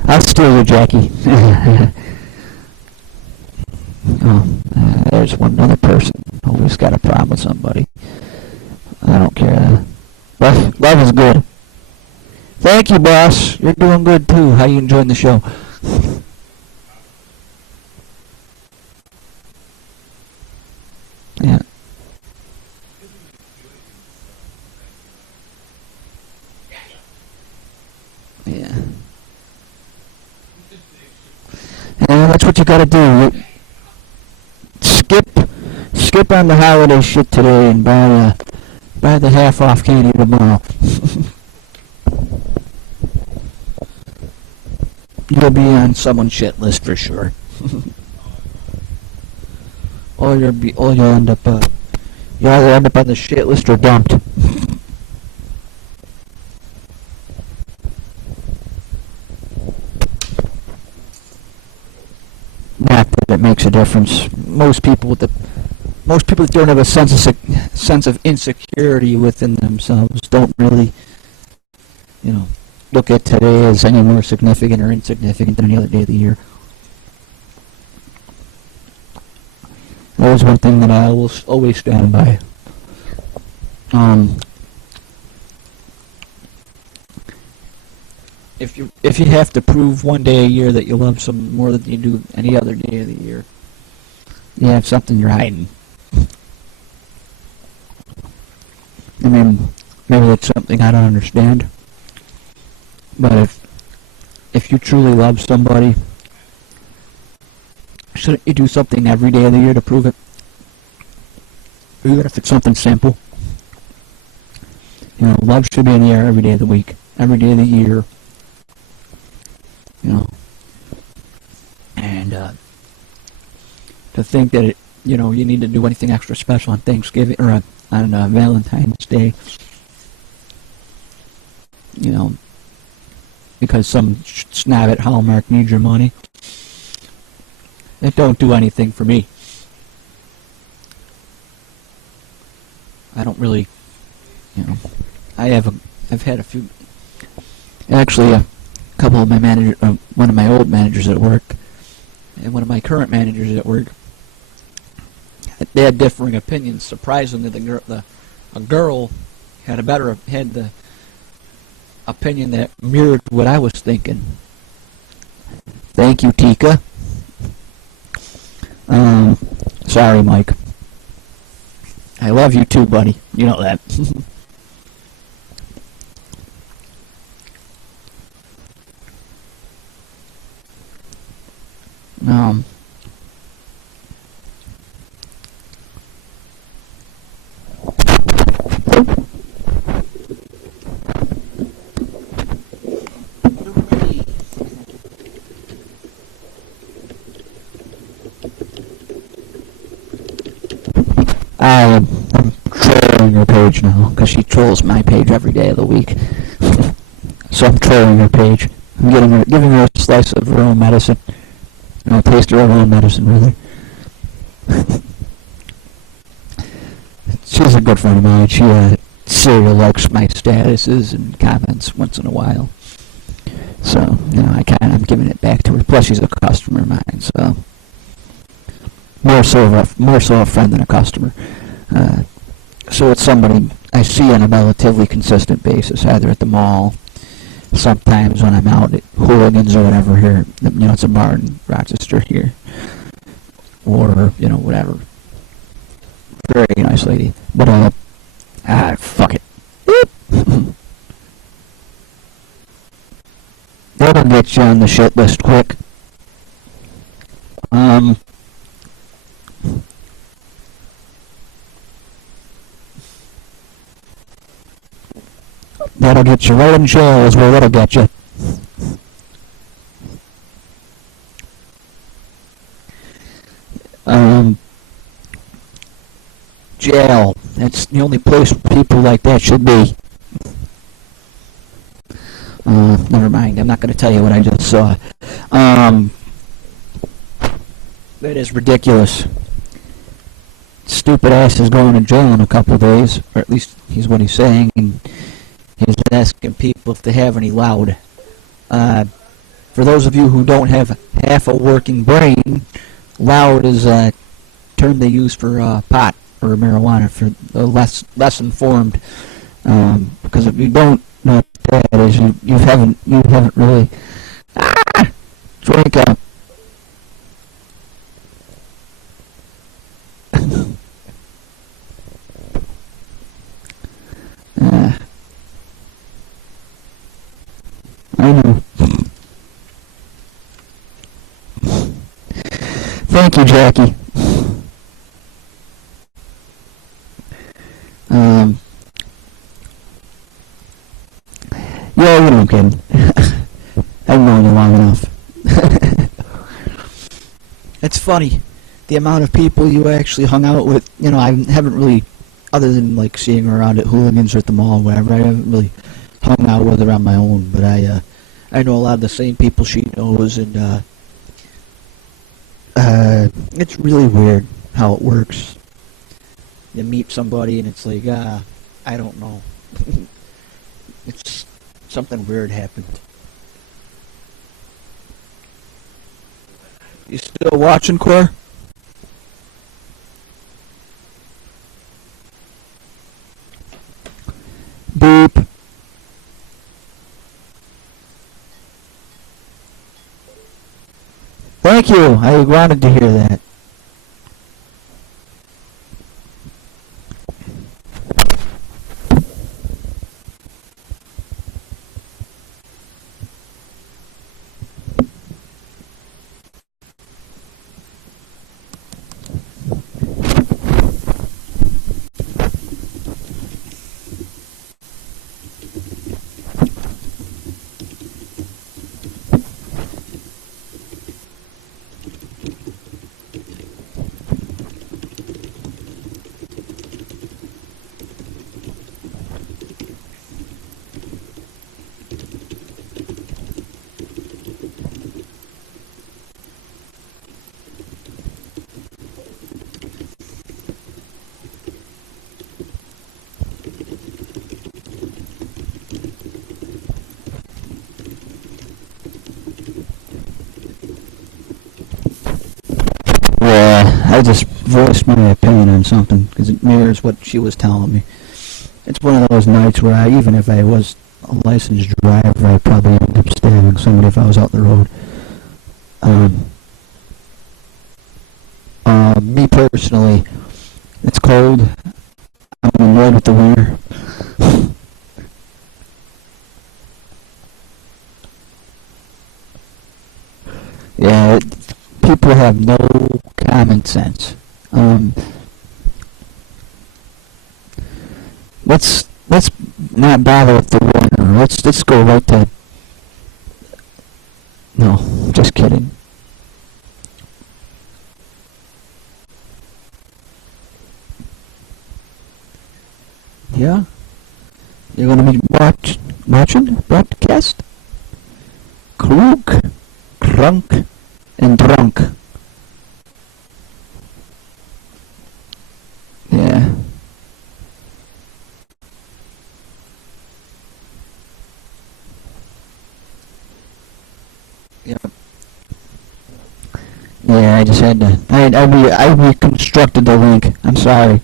I'll steal you, Jackie. There's one other person. Always got a problem with somebody. I don't care. Love is good. Thank you, boss. You're doing good, too. How you enjoying the show? Yeah. Yeah. And that's what you gotta do. Skip on the holiday shit today and buy the half off candy tomorrow. You'll be on someone's shit list for sure. or you'll end up you'll either end up on the shit list or dumped. Not that it makes a difference. Most people that don't have a sense of insecurity within themselves don't really, look at today as any more significant or insignificant than any other day of the year. That was one thing that I will always stand by. If you have to prove one day a year that you love someone more than you do any other day of the year, you have something you're hiding. I mean, maybe that's something I don't understand. But if you truly love somebody, shouldn't you do something every day of the year to prove it? Even if it's something simple. Love should be in the air every day of the week, every day of the year. And to think that you need to do anything extra special on Thanksgiving or on Valentine's Day, because some snob at Hallmark needs your money, it don't do anything for me. I don't really, I've had a few, actually a couple of my one of my old managers at work, and one of my current managers at work they had differing opinions. Surprisingly, a girl had the opinion that mirrored what I was thinking. Thank you, Tika. Sorry, Mike. I love you too, buddy. You know that. um, I'm trolling her page now because she trolls my page every day of the week. So I'm trolling her page. I'm giving her a slice of her own medicine. A taste of her own medicine, really. She's a good friend of mine. She serial likes my statuses and comments once in a while. So I'm giving it back to her. Plus, she's a customer of mine, so more so a friend than a customer. So it's somebody I see on a relatively consistent basis, either at the mall, sometimes when I'm out at Hooligans or whatever here. It's a bar in Rochester here, or whatever. Very nice lady, but fuck it. That'll get you on the shit list quick. That'll get you right in jail is where that'll get you. Jail. That's the only place people like that should be. Never mind. I'm not going to tell you what I just saw. That is ridiculous. Stupid ass is going to jail in a couple of days, or at least he's what he's saying, and he's asking people if they have any loud. For those of you who don't have half a working brain, loud is a term they use for pot or marijuana for the less informed. Because if you don't know what that is, you haven't really drink up. I know. Thank you, Jackie. Yeah, I'm kidding. I've known you long enough. It's funny, the amount of people you actually hung out with. I haven't really, other than like seeing her around at Hooligans or at the mall or whatever, I haven't really hung out with her on my own, but I know a lot of the same people she knows, and it's really weird how it works. You meet somebody and it's like, I don't know. It's something weird happened. You still watching, Cor? Beep. Thank you. I wanted to hear that. I just voiced my opinion on something because it mirrors what she was telling me. It's one of those nights where even if I was a licensed driver, I'd probably end up stabbing somebody if I was out the road. Me personally, it's cold. I'm annoyed with the winter. Yeah, people have no common sense. Let's not bother with the winter. Let's go right to. No, just kidding. Yeah, you're gonna be watching broadcast. Krug, crunk, and drunk. Yeah. Yep. Yeah, I just had to. I reconstructed the link. I'm sorry.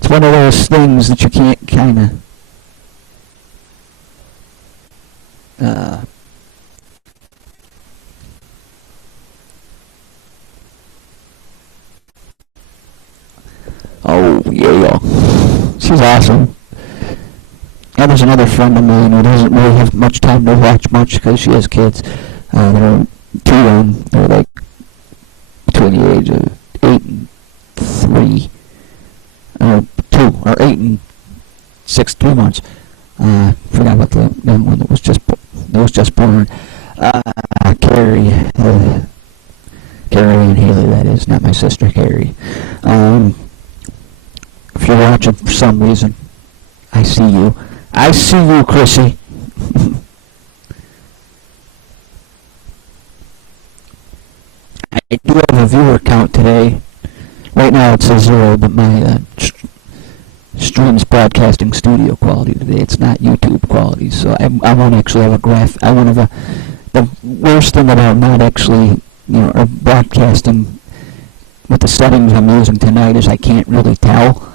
It's one of those things that you can't kinda. Oh yeah, she's awesome. Yeah, there's another friend of mine who doesn't really have much time to watch much because she has kids. They're too young. They're like between the age of 8 and 3. 3 months. Forgot about the one that was just born. Carrie, Carrie and Haley, that is, not my sister Carrie. If you're watching for some reason, I see you. I see you, Chrissy. I do have a viewer count today. Right now it says 0, but my stream's broadcasting studio quality today. It's not YouTube quality, so I won't actually have a graph. I won't have the worst thing about not actually, or broadcasting with the settings I'm using tonight is I can't really tell.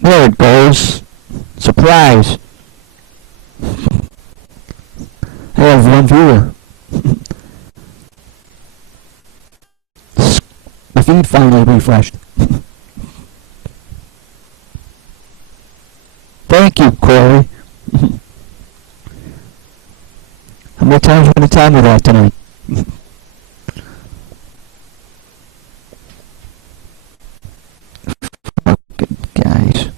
There it goes. Surprise. I have one viewer. My feed finally refreshed. Thank you, Corey. How many times are we going to time with that tonight? Fucking guys.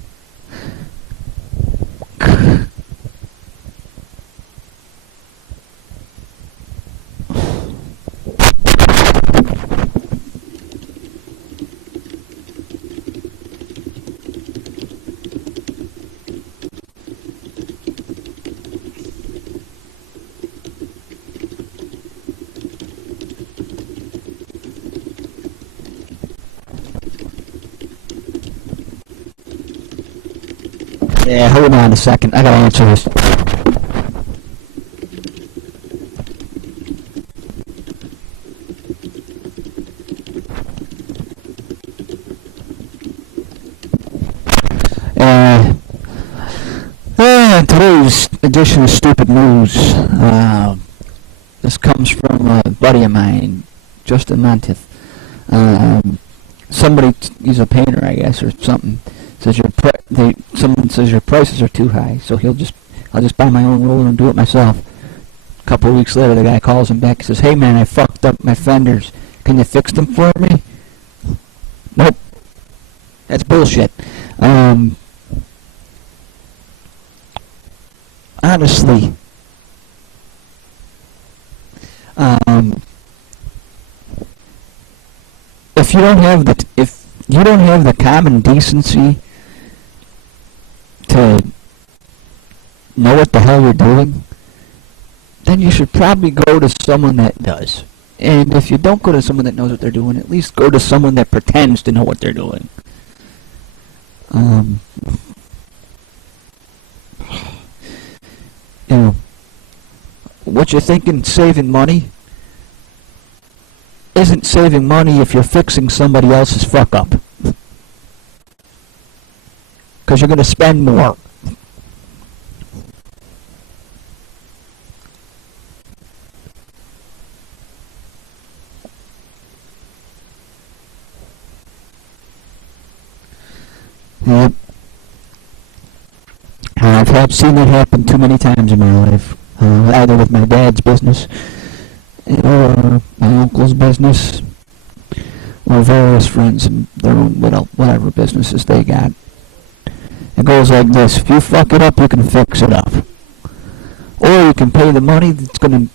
Yeah, hold on a second. I gotta answer this. Today's edition of Stupid News. This comes from a buddy of mine, Justin Monteith. He's a painter, I guess, or something. Says someone says your prices are too high, so I'll just buy my own roller and do it myself. A couple of weeks later, the guy calls him back and says, "Hey man, I fucked up my fenders. Can you fix them for me?" Nope. That's bullshit. Honestly, if you don't have the common decency to know what the hell you're doing, then you should probably go to someone that does. And if you don't go to someone that knows what they're doing, at least go to someone that pretends to know what they're doing. what you're thinking saving money isn't saving money if you're fixing somebody else's fuck up. Because you're going to spend more. Yep. I've seen that happen too many times in my life. Either with my dad's business, or my uncle's business, or various friends and their own whatever businesses they got. It goes like this: if you fuck it up, you can fix it up, or you can pay the money that's gonna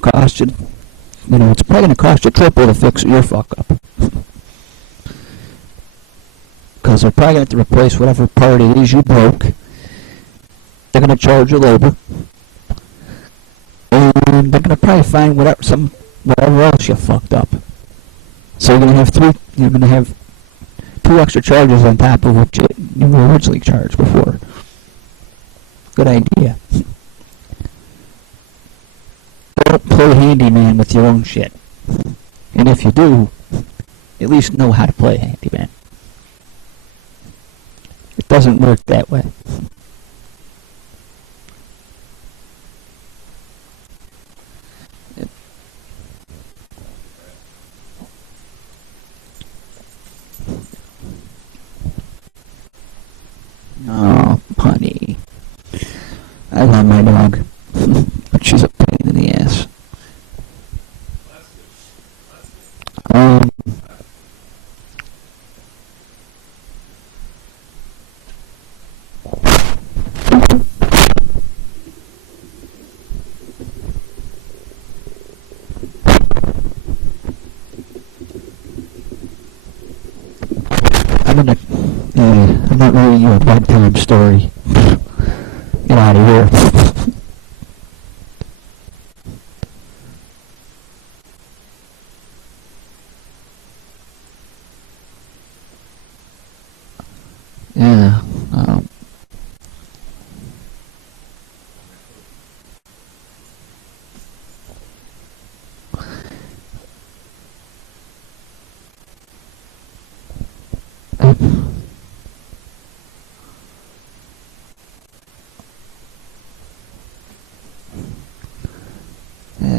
cost you. You know, it's probably gonna cost you triple to fix your fuck up, because they're probably gonna have to replace whatever part it is you broke. They're gonna charge you labor, and they're gonna probably find whatever else you fucked up. So you're gonna have two extra charges on top of what you were originally charged before. Good idea. Don't play handyman with your own shit. And if you do, at least know how to play handyman. It doesn't work that way. Oh, Punny. I love my dog. But she's a pain in the ass. I'm not reading you a bedtime story. Get out of here. Yeah.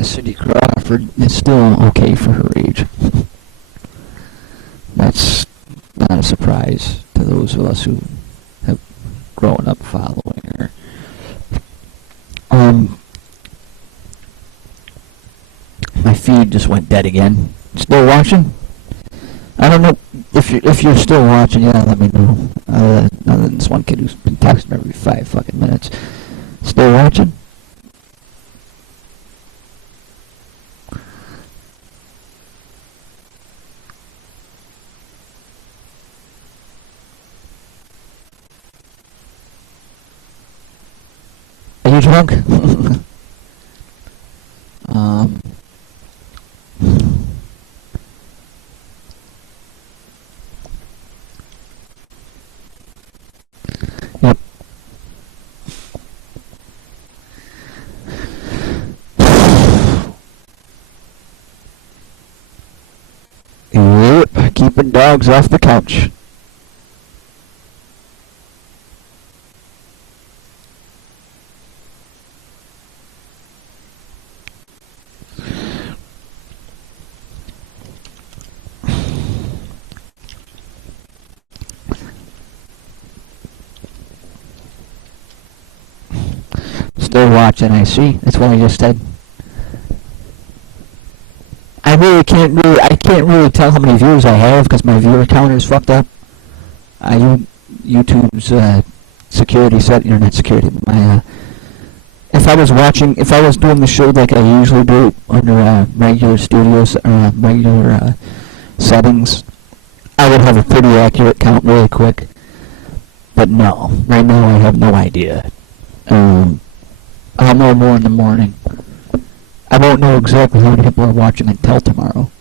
Cindy Crawford is still okay for her age. That's not a surprise to those of us who have grown up following her. My feed just went dead again. Still watching? I don't know if you're still watching. Yeah, let me know. Other than this one kid who's been texting every 5 fucking minutes. Still watching? Are you drunk? Yep. Yep. Keeping dogs off the couch. Still watching, I see. That's what I just said. I can't really tell how many views I have because my viewer counter is fucked up. YouTube's security internet security. If I was doing the show like I usually do under regular studios, regular settings, I would have a pretty accurate count really quick. But no, right now I have no idea. I'll know more in the morning. I won't know exactly how many people are watching until tomorrow.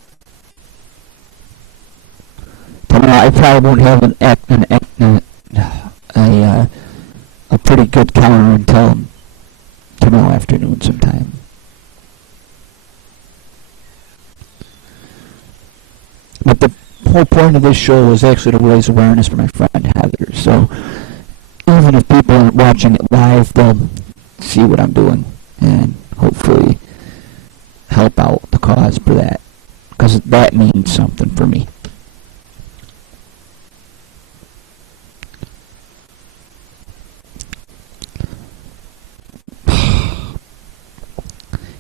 Tomorrow I probably won't have a pretty good counter until tomorrow afternoon sometime. whole point of this show was actually to raise awareness for my friend Heather. So even if people aren't watching it live, they'll see what I'm doing and hopefully help out the cause for that, because that means something for me.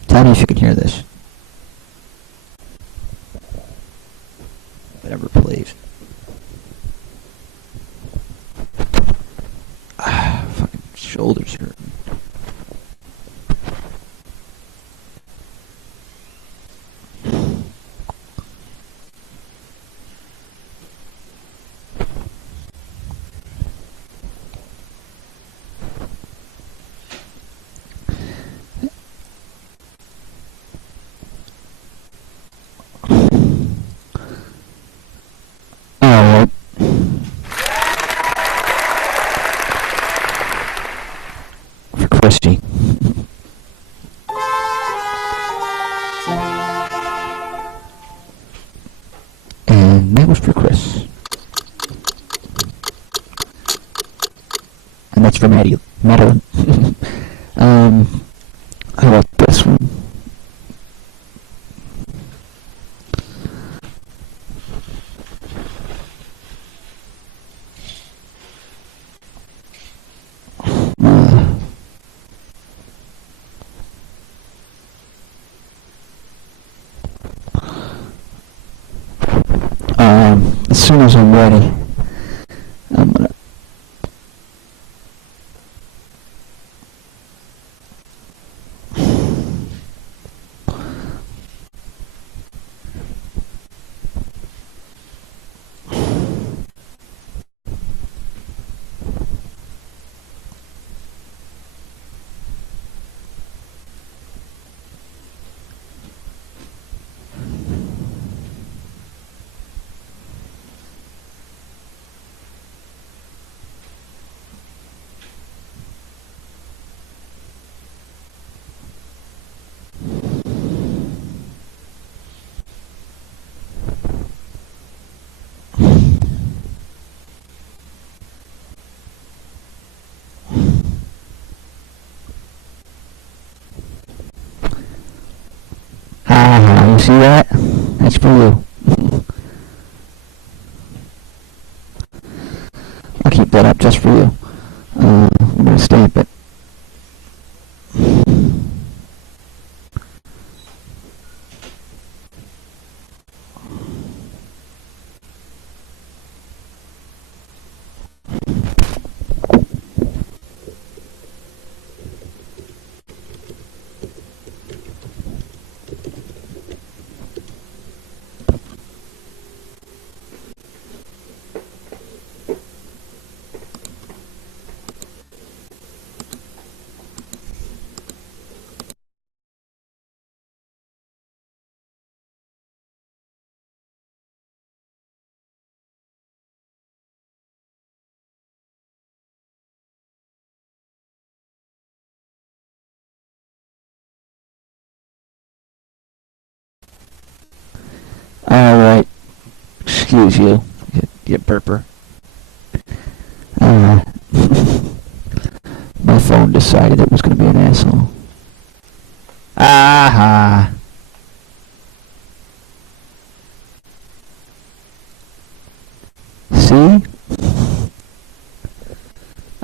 Tell me if you can hear this. Whatever plays. Fucking shoulders hurting. Alright. For Christy. And that was for Chris. And that's for Madeline. How about this one? As soon as I'm ready, I'm gonna. You see that? That's for you. I'll keep that up just for you. I'm gonna stamp it. Alright. Excuse you, you burper. My phone decided it was going to be an asshole. Aha! See?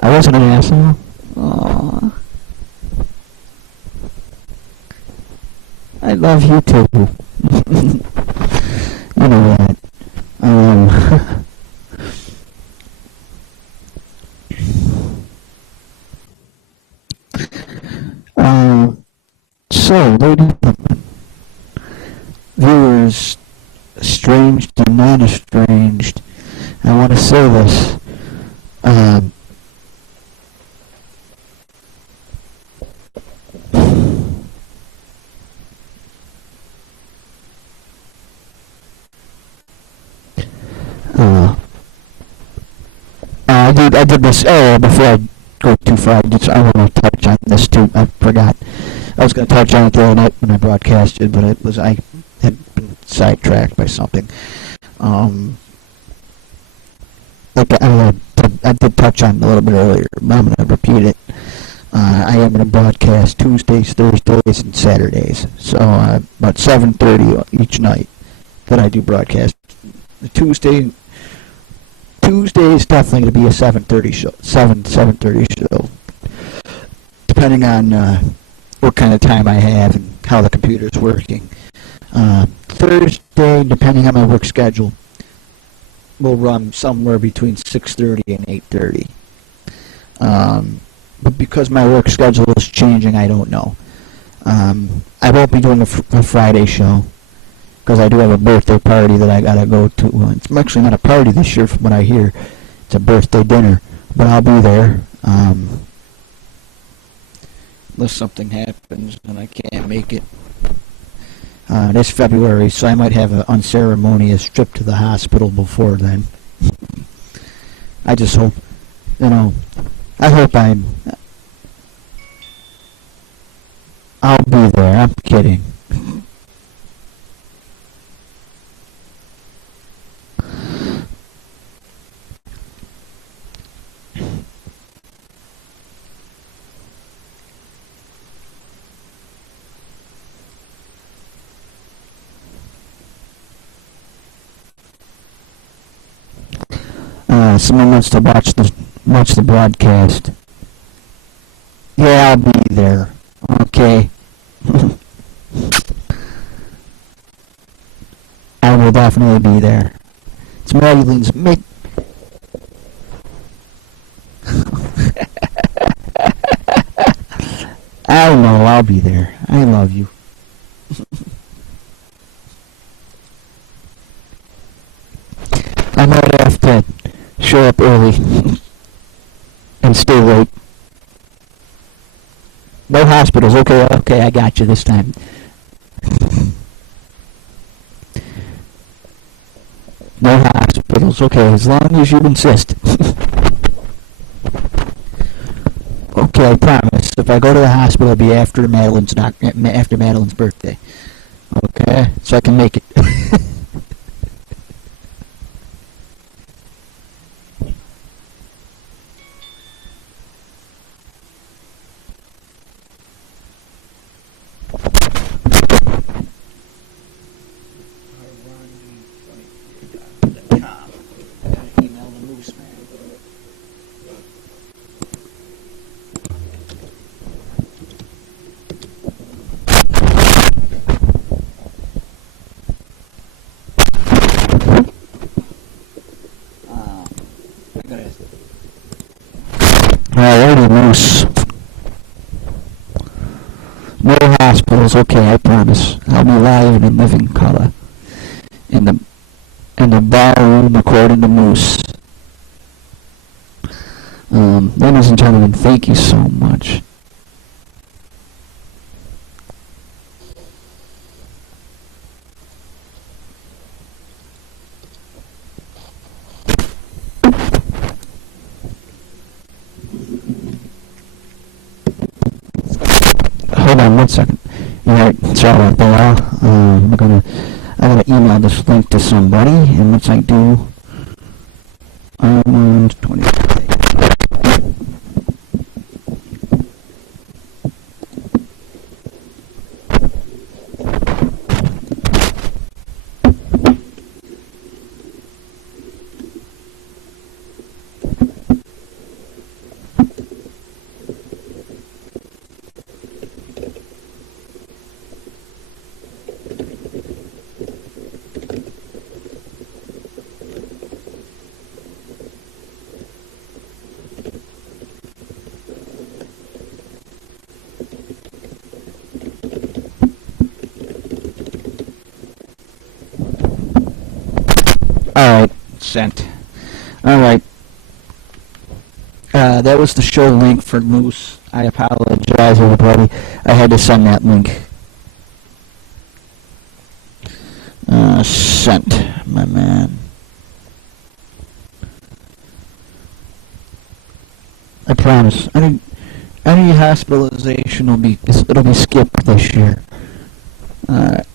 I wasn't an asshole. Aww. I love you too. You know that. So, ladies and gentlemen, viewers, estranged and non-estranged, I want to say this. I did this. Oh, before I go too far, I want to touch on this too. I forgot. I was going to touch on it the other night when I broadcasted, but I had been sidetracked by something. Like I did touch on it a little bit earlier, but I'm going to repeat it. I am going to broadcast Tuesdays, Thursdays, and Saturdays. So about 7:30 each night that I do broadcast. The Tuesday is definitely going to be a 7:30 show. 7:30 show, depending on what kind of time I have and how the computer's working. Thursday, depending on my work schedule, will run somewhere between 6:30 and 8:30. But because my work schedule is changing, I don't know. I won't be doing a Friday show because I do have a birthday party that I gotta go to. It's actually not a party this year, from what I hear. It's a birthday dinner, but I'll be there. Unless something happens and I can't make it. This February, so I might have an unceremonious trip to the hospital before then. I just hope, I'll be there. I'm kidding. Someone wants to watch the broadcast. Yeah, I'll be there. Okay. I will definitely be there. It's Marlene's I know, I'll be there. I love you. I might have to show up early and stay late. No hospitals. Okay, I got you this time. No hospitals. Okay, as long as you insist. Okay, I promise. If I go to the hospital, it'll be after Madeline's birthday. Okay, so I can make it. Alrighty, Moose. No hospitals, okay, I promise. I'll be live and in living color. In the bar room according to Moose. Ladies and gentlemen, thank you so much. Hold on 1 second. Alright, sorry about that. I gotta email this link to somebody, and once I do, I'm on 20. Alright, sent. Alright. That was the show link for Moose. I apologize, everybody. I had to send that link. Sent, my man. I promise. Any hospitalization it'll be skipped this year. Alright.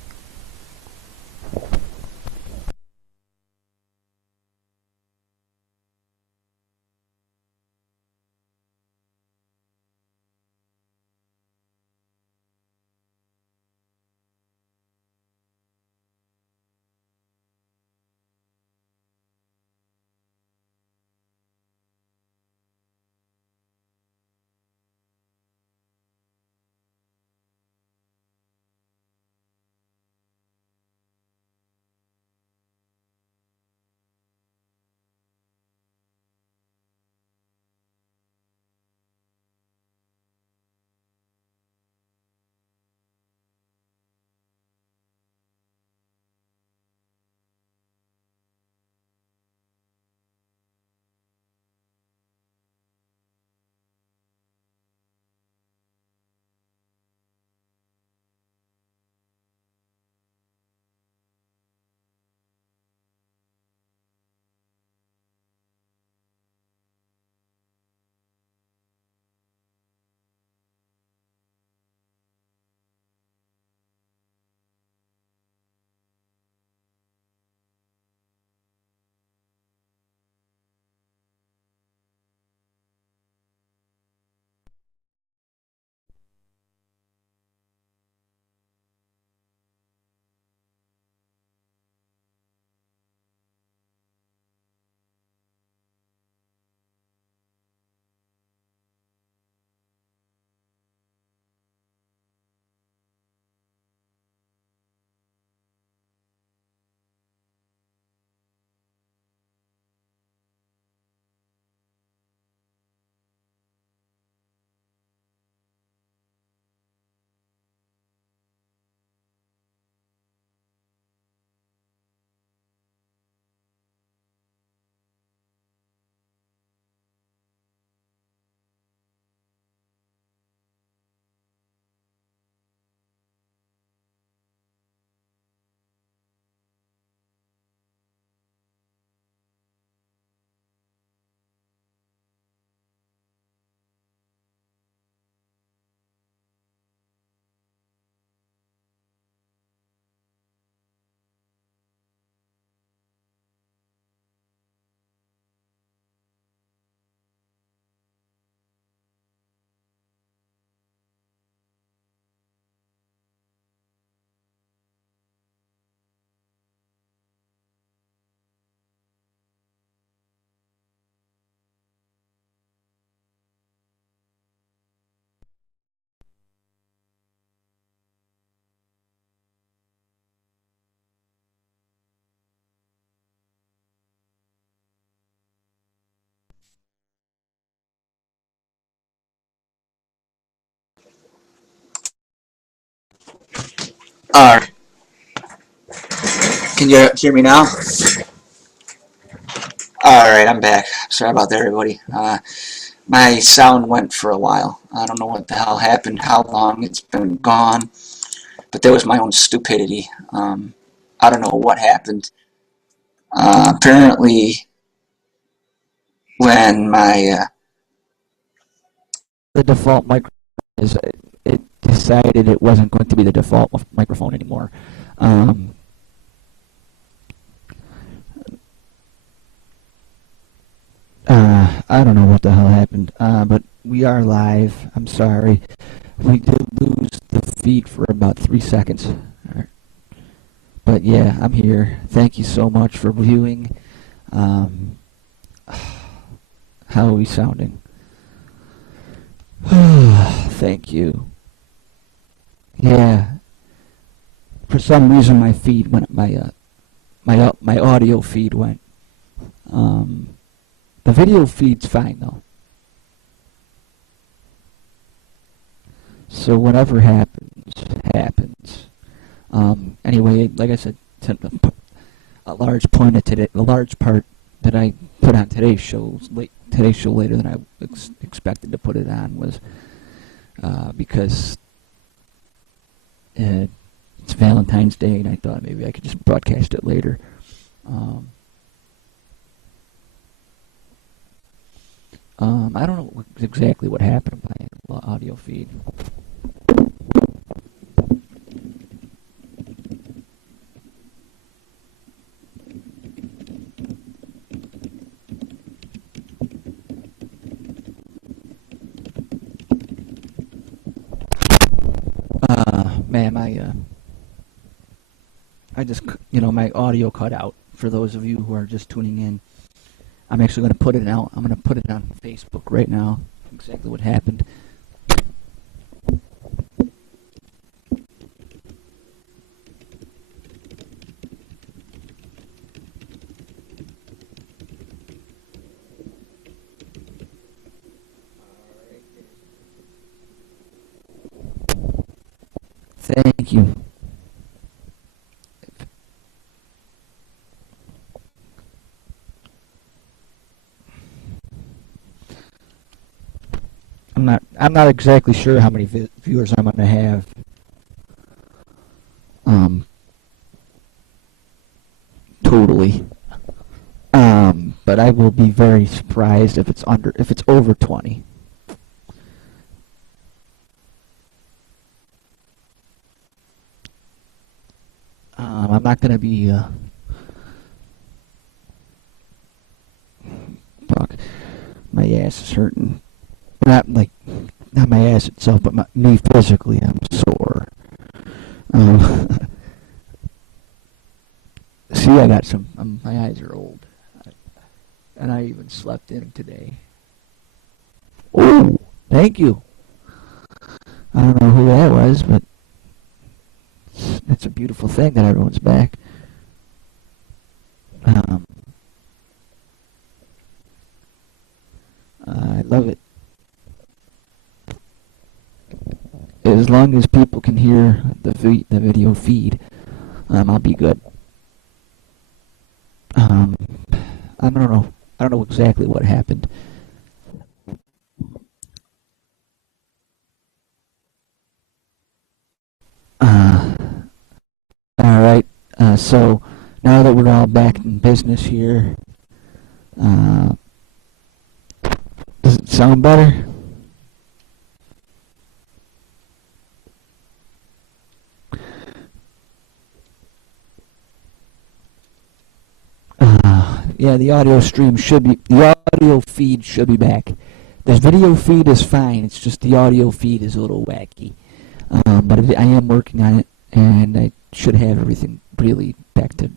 Uh, can you hear me now? Alright, I'm back. Sorry about that, everybody. My sound went for a while. I don't know what the hell happened, how long it's been gone, but that was my own stupidity. I don't know what happened. Apparently, when my The default microphone is it decided it wasn't going to be the default microphone anymore. Um, I don't know what the hell happened, but we are live. I'm sorry. We did lose the feed for about 3 seconds. But yeah, I'm here. Thank you so much for viewing. Um, how are we sounding? Thank you. Yeah. For some reason, my feed went. My audio feed went. The video feed's fine though. So whatever happens, happens. Anyway, like I said, a large part that I put on today's show later than I expected to put it on was because it's Valentine's Day, and I thought maybe I could just broadcast it later. I don't know exactly what happened to my audio feed. Man, my audio cut out. For those of you who are just tuning in, I'm actually going to put it out. I'm going to put it on Facebook right now. Exactly what happened. Thank you. I'm not exactly sure how many viewers I'm going to have. Totally. But I will be very surprised if it's over 20. I'm not going to be fuck. My ass is hurting. Not my ass itself, but me physically. I'm sore. See, I got some. My eyes are old, and I even slept in today. Oh, thank you. I don't know who that was, but it's a beautiful thing that everyone's back. I love it. As long as people can hear the video feed, I'll be good. I don't know. I don't know exactly what happened. All right. So now that we're all back in business here, does it sound better? Yeah, the audio feed should be back. The video feed is fine. It's just the audio feed is a little wacky. But I am working on it, and I should have everything really back to.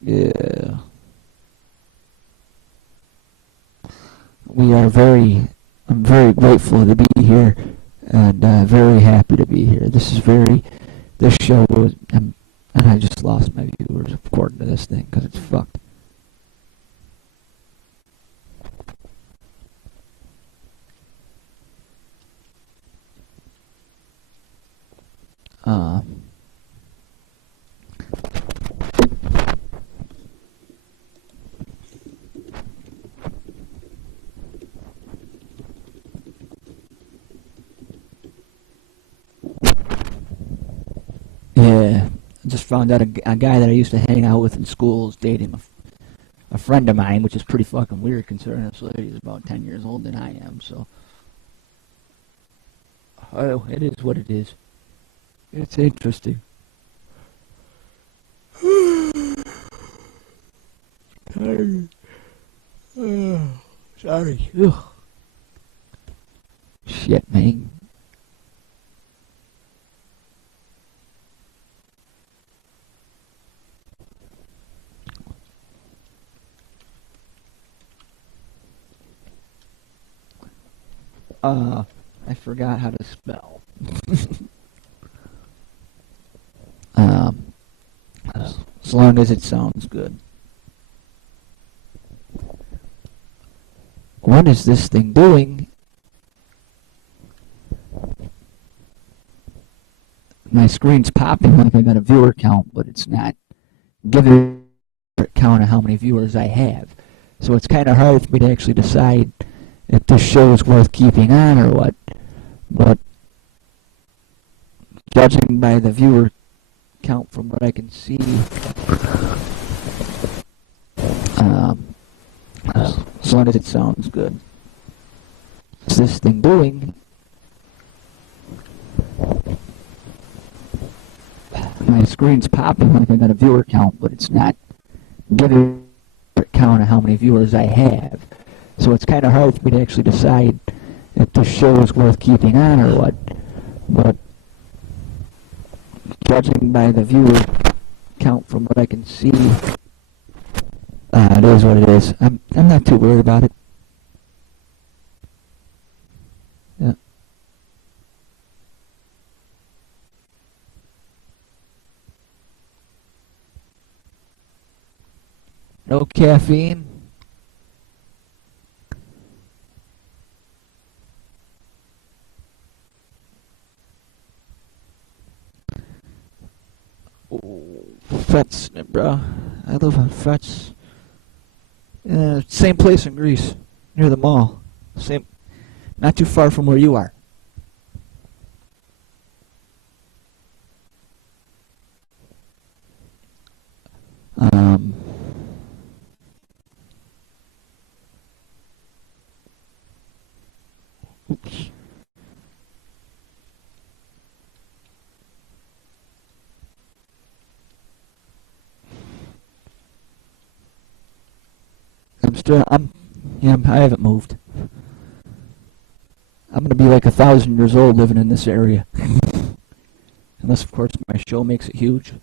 Yeah. I'm very grateful to be here, and very happy to be here. This is very, This show was, and I just lost my viewers according to this thing because it's fucked. Uh, yeah, I just found out a guy that I used to hang out with in school is dating a friend of mine, which is pretty fucking weird considering this lady is about 10 years older than I am, so. Oh, it is what it is. It's interesting. Sorry. Sorry. Ugh. Shit, man. I forgot how to spell. um, as long as it sounds good. What is this thing doing? My screen's popping like I got a viewer count, but it's not giving a count of how many viewers I have. So it's kind of hard for me to actually decide if this show is worth keeping on or what. But judging by the viewer count from what I can see, as long as it sounds good. What's this thing doing? My screen's popping like I got a viewer count, but it's not giving a count of how many viewers I have. So it's kind of hard for me to actually decide if this show is worth keeping on or what. But judging by the viewer count from what I can see, it is what it is. I'm not too worried about it. Yeah. No caffeine. Fets, bro. I live on Fets. Same place in Greece, near the mall. Same, not too far from where you are. Um, oops. I haven't moved. I'm gonna be like 1,000 years old living in this area. Unless, of course, my show makes it huge.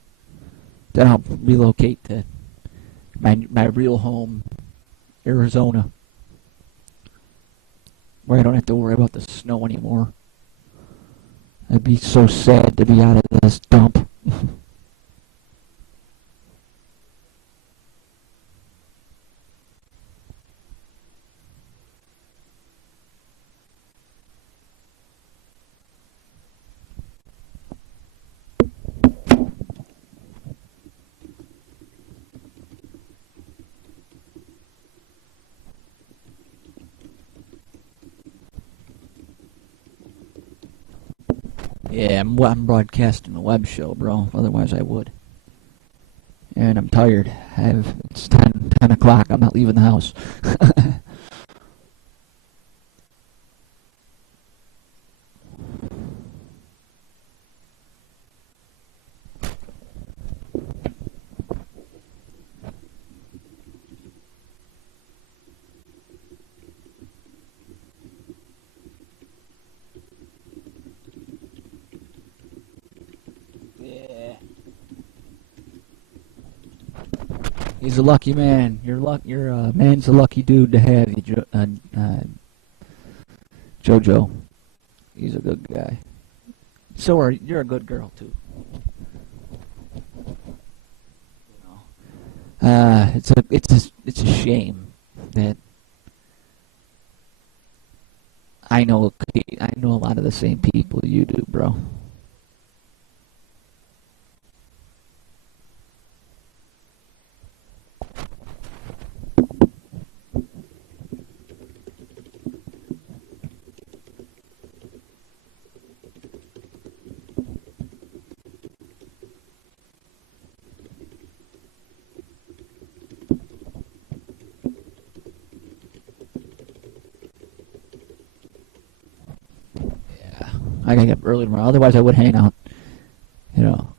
Then I'll relocate to my real home, Arizona, where I don't have to worry about the snow anymore. I'd be so sad to be out of this dump. Yeah, I'm broadcasting a web show, bro. Otherwise, I would. And I'm tired. It's 10 o'clock. I'm not leaving the house. Yeah. He's a lucky man. Your man's a lucky dude to have you, Jojo. He's a good guy. You're a good girl too. It's a shame that I know a lot of the same people you do, bro. Yeah, I gotta get up early tomorrow. Otherwise, I would hang out. You know.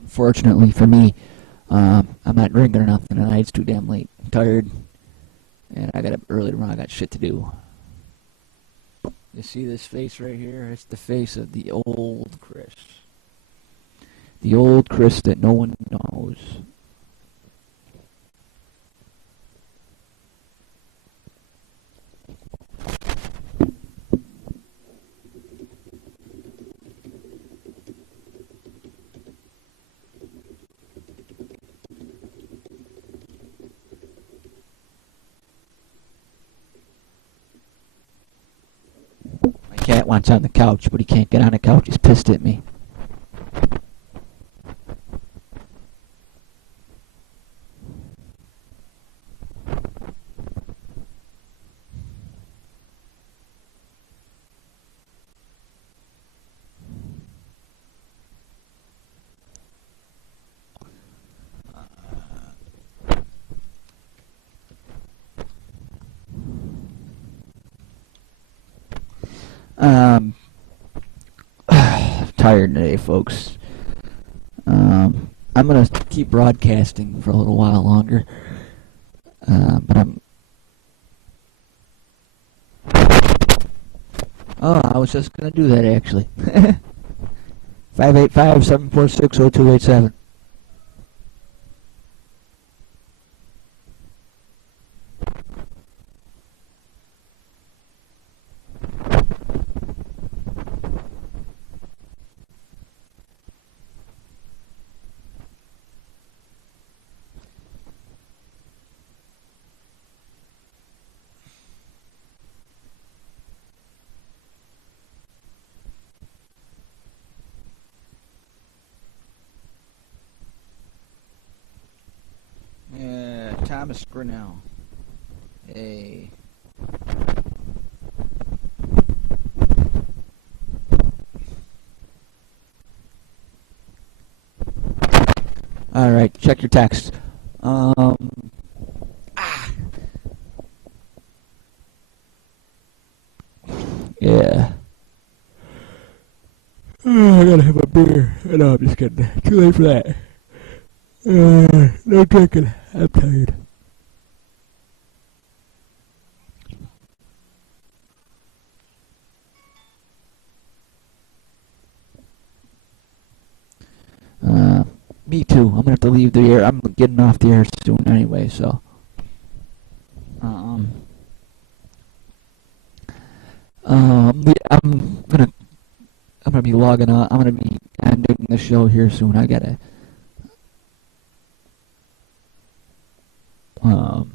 Unfortunately for me, I'm not drinking or nothing tonight. It's too damn late. I'm tired, and I got up early tomorrow. I got shit to do. You see this face right here? It's the face of the old Chris. The old Chris that no one knows. My cat wants on the couch, but he can't get on the couch. He's pissed at me. Um, tired today, folks. I'm gonna keep broadcasting for a little while longer, but I'm. Oh, I was just gonna do that actually. 585-746-0287. Thomas Grinnell. Hey. All right, check your text. Yeah. I gotta have a beer. No, I'm just kidding. Too late for that. No drinking. I'm tired. Me too. I'm gonna have to leave the air. I'm getting off the air soon anyway, so. Um. I'm gonna be logging on. I'm gonna be ending the show here soon. I gotta. Um.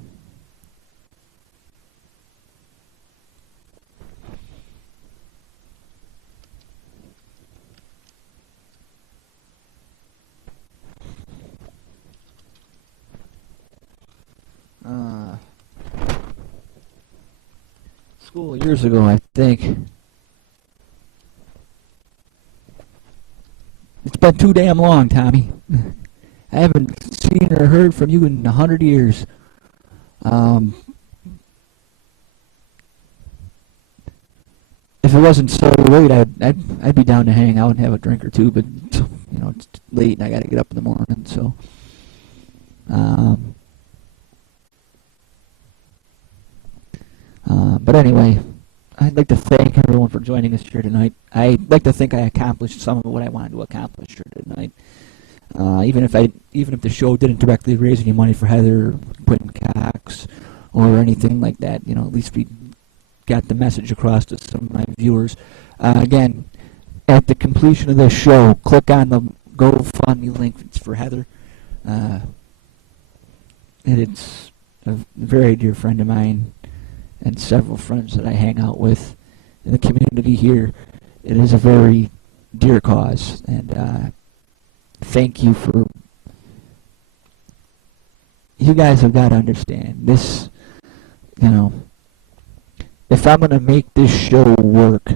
School years ago, I think. It's been too damn long, Tommy. I haven't seen or heard from you in 100 years. If it wasn't so late, I'd be down to hang out and have a drink or two. But it's late and I got to get up in the morning. So, but anyway, I'd like to thank everyone for joining us here tonight. I'd like to think I accomplished some of what I wanted to accomplish here tonight. Even if the show didn't directly raise any money for Heather Quinn Cox or anything like that, at least we got the message across to some of my viewers. Again, at the completion of this show, click on the GoFundMe link. It's for Heather. And it's a very dear friend of mine and several friends that I hang out with in the community here. It is a very dear cause, and thank you for... You guys have got to understand this, if I'm going to make this show work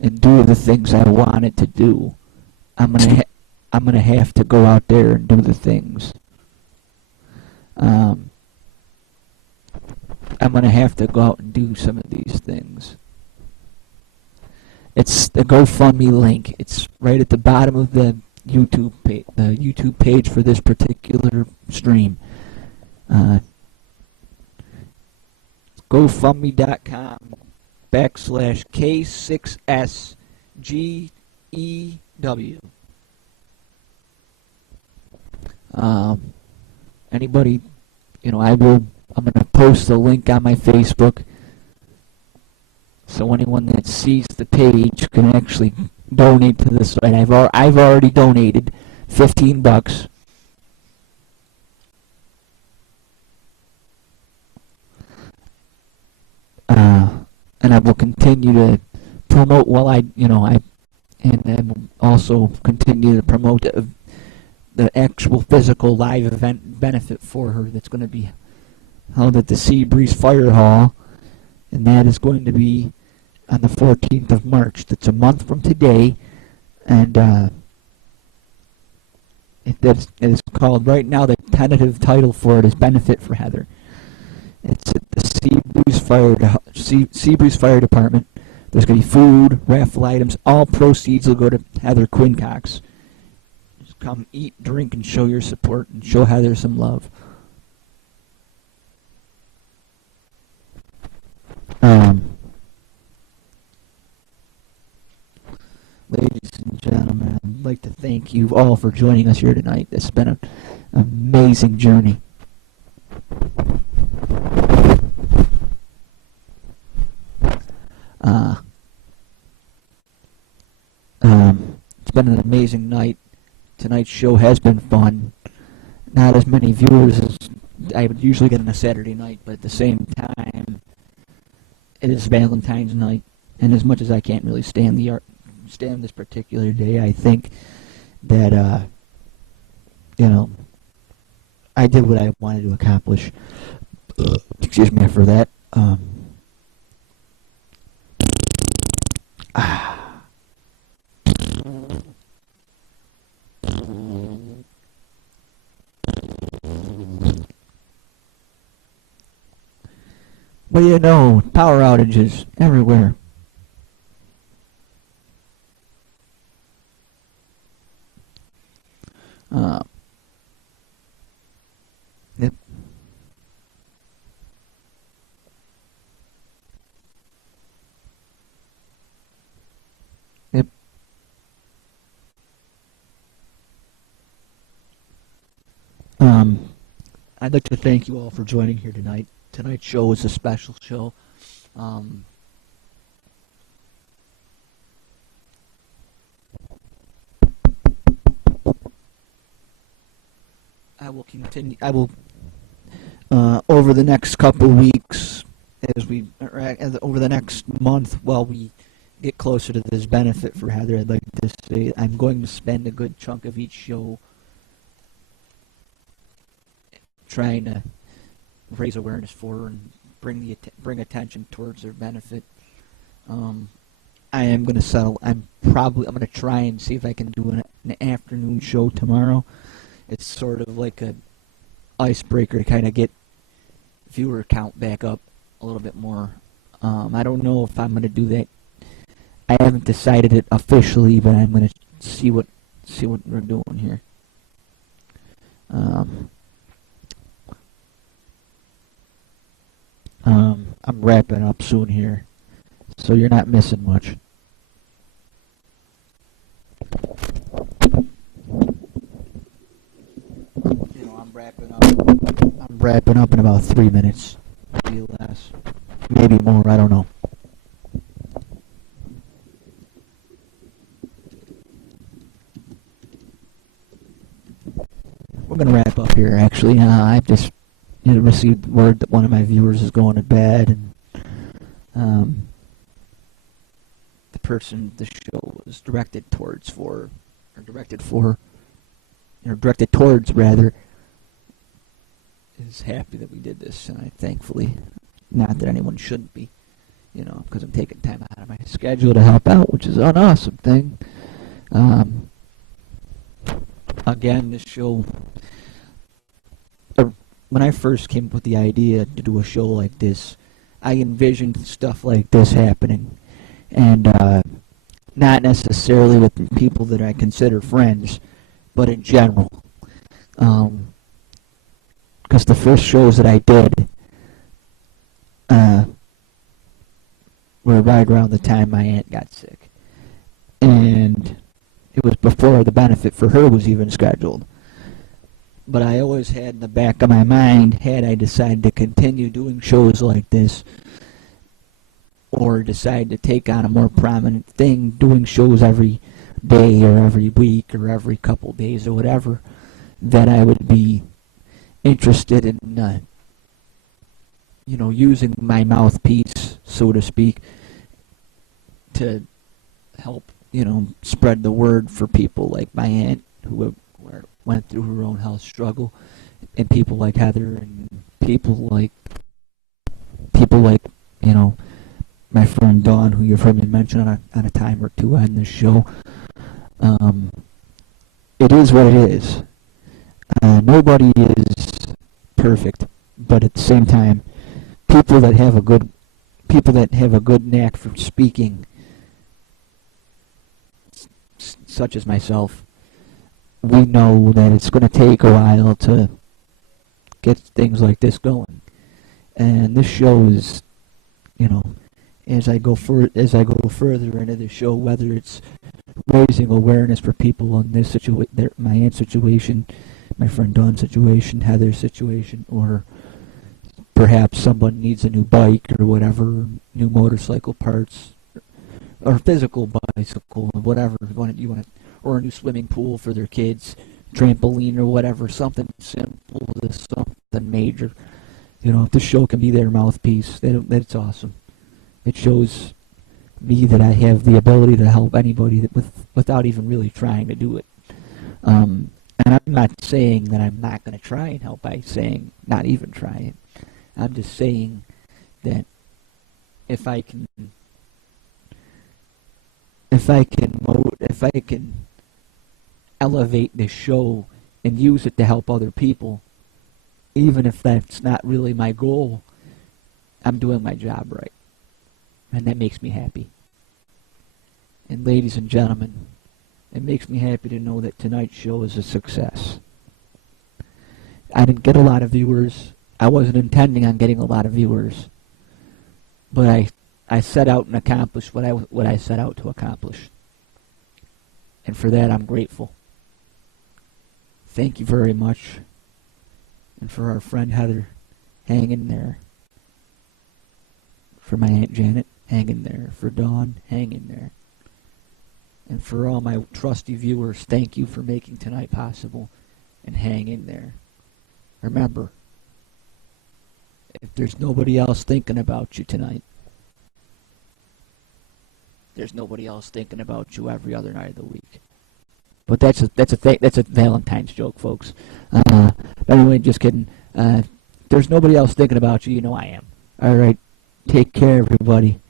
and do the things I want it to do, I'm gonna have to go out there and do the things. I'm gonna have to go out and do some of these things. It's the GoFundMe link. It's right at the bottom of the YouTube page for this particular stream. GoFundMe.com/K6SGEW. Anybody, I'm going to post the link on my Facebook, so anyone that sees the page can actually donate to this site. I've already donated $15. And I will continue to promote while I will also continue to promote the actual physical live event benefit for her that's going to be held at the Seabreeze Fire Hall, and that is going to be on the 14th of March. That's a month from today, and it is called, right now the tentative title for it is Benefit for Heather. It's at the Seabreeze Fire Department. There's going to be food, raffle items. All proceeds will go to Heather Quincox. Just come eat, drink, and show your support, and show Heather some love. Ladies and gentlemen, I'd like to thank you all for joining us here tonight. It's been an amazing journey. It's been an amazing night. Tonight's show has been fun. Not as many viewers as I would usually get on a Saturday night, but at the same time, it is Valentine's night, and as much as I can't really stand this particular day, I think that I did what I wanted to accomplish. Excuse me for that. What do you know? Power outages everywhere. Yep. Yep. I'd like to thank you all for joining here tonight. Tonight's show is a special show. I will continue. Over the next couple weeks, over the next month, while we get closer to this benefit for Heather, I'd like to say I'm going to spend a good chunk of each show trying to raise awareness for her and bring attention towards their benefit. I am going to settle. I'm going to try and see if I can do an afternoon show tomorrow. It's sort of like a icebreaker to kind of get viewer count back up a little bit more. I don't know if I'm going to do that. I haven't decided it officially, but I'm going to see what we're doing here. I'm wrapping up soon here, so you're not missing much. I'm wrapping up in about 3 minutes, maybe less, maybe more. I don't know. wrap up here. Actually, I've just received word that one of my viewers is going to bed, and the person the show was directed towards rather, is happy that we did this, and I thankfully, not that anyone shouldn't be, because I'm taking time out of my schedule to help out, which is an awesome thing. Again, this show, when I first came up with the idea to do a show like this, I envisioned stuff like this happening, and not necessarily with people that I consider friends, but in general. Because the first shows that I did were right around the time my aunt got sick. And it was before the benefit for her was even scheduled. But I always had in the back of my mind, had I decided to continue doing shows like this, or decide to take on a more prominent thing, doing shows every day or every week or every couple days or whatever, that I would be interested in, using my mouthpiece, so to speak, to help, spread the word for people like my aunt who went through her own health struggle, and people like Heather, and people like, my friend Dawn, who you've heard me mention on a time or two on this show. It is what it is. Nobody is perfect, but at the same time, people that have a good knack for speaking, such as myself, we know that it's going to take a while to get things like this going. And this show is, as I go further into the show, whether it's raising awareness for people on this my aunt's situation, my friend Dawn's situation, Heather's situation, or perhaps someone needs a new bike or whatever, new motorcycle parts, or physical bicycle, whatever you want, or a new swimming pool for their kids, trampoline or whatever, something simple to something major. If the show can be their mouthpiece, that's awesome. It shows me that I have the ability to help anybody without even really trying to do it. And I'm not saying that I'm not going to try and help by saying not even trying. I'm just saying that if I can elevate this show and use it to help other people, even if that's not really my goal, I'm doing my job right. And that makes me happy. And ladies and gentlemen, it makes me happy to know that tonight's show is a success. I didn't get a lot of viewers. I wasn't intending on getting a lot of viewers. But I set out and accomplished what I set out to accomplish. And for that, I'm grateful. Thank you very much. And for our friend Heather, hang in there. For my Aunt Janet, hang in there. For Dawn, hang in there. And for all my trusty viewers, thank you for making tonight possible, and hang in there. Remember, if there's nobody else thinking about you tonight, there's nobody else thinking about you every other night of the week. But that's a Valentine's joke, folks. Anyway, just kidding. There's nobody else thinking about you. I am. All right. Take care, everybody.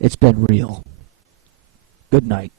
It's been real. Good night.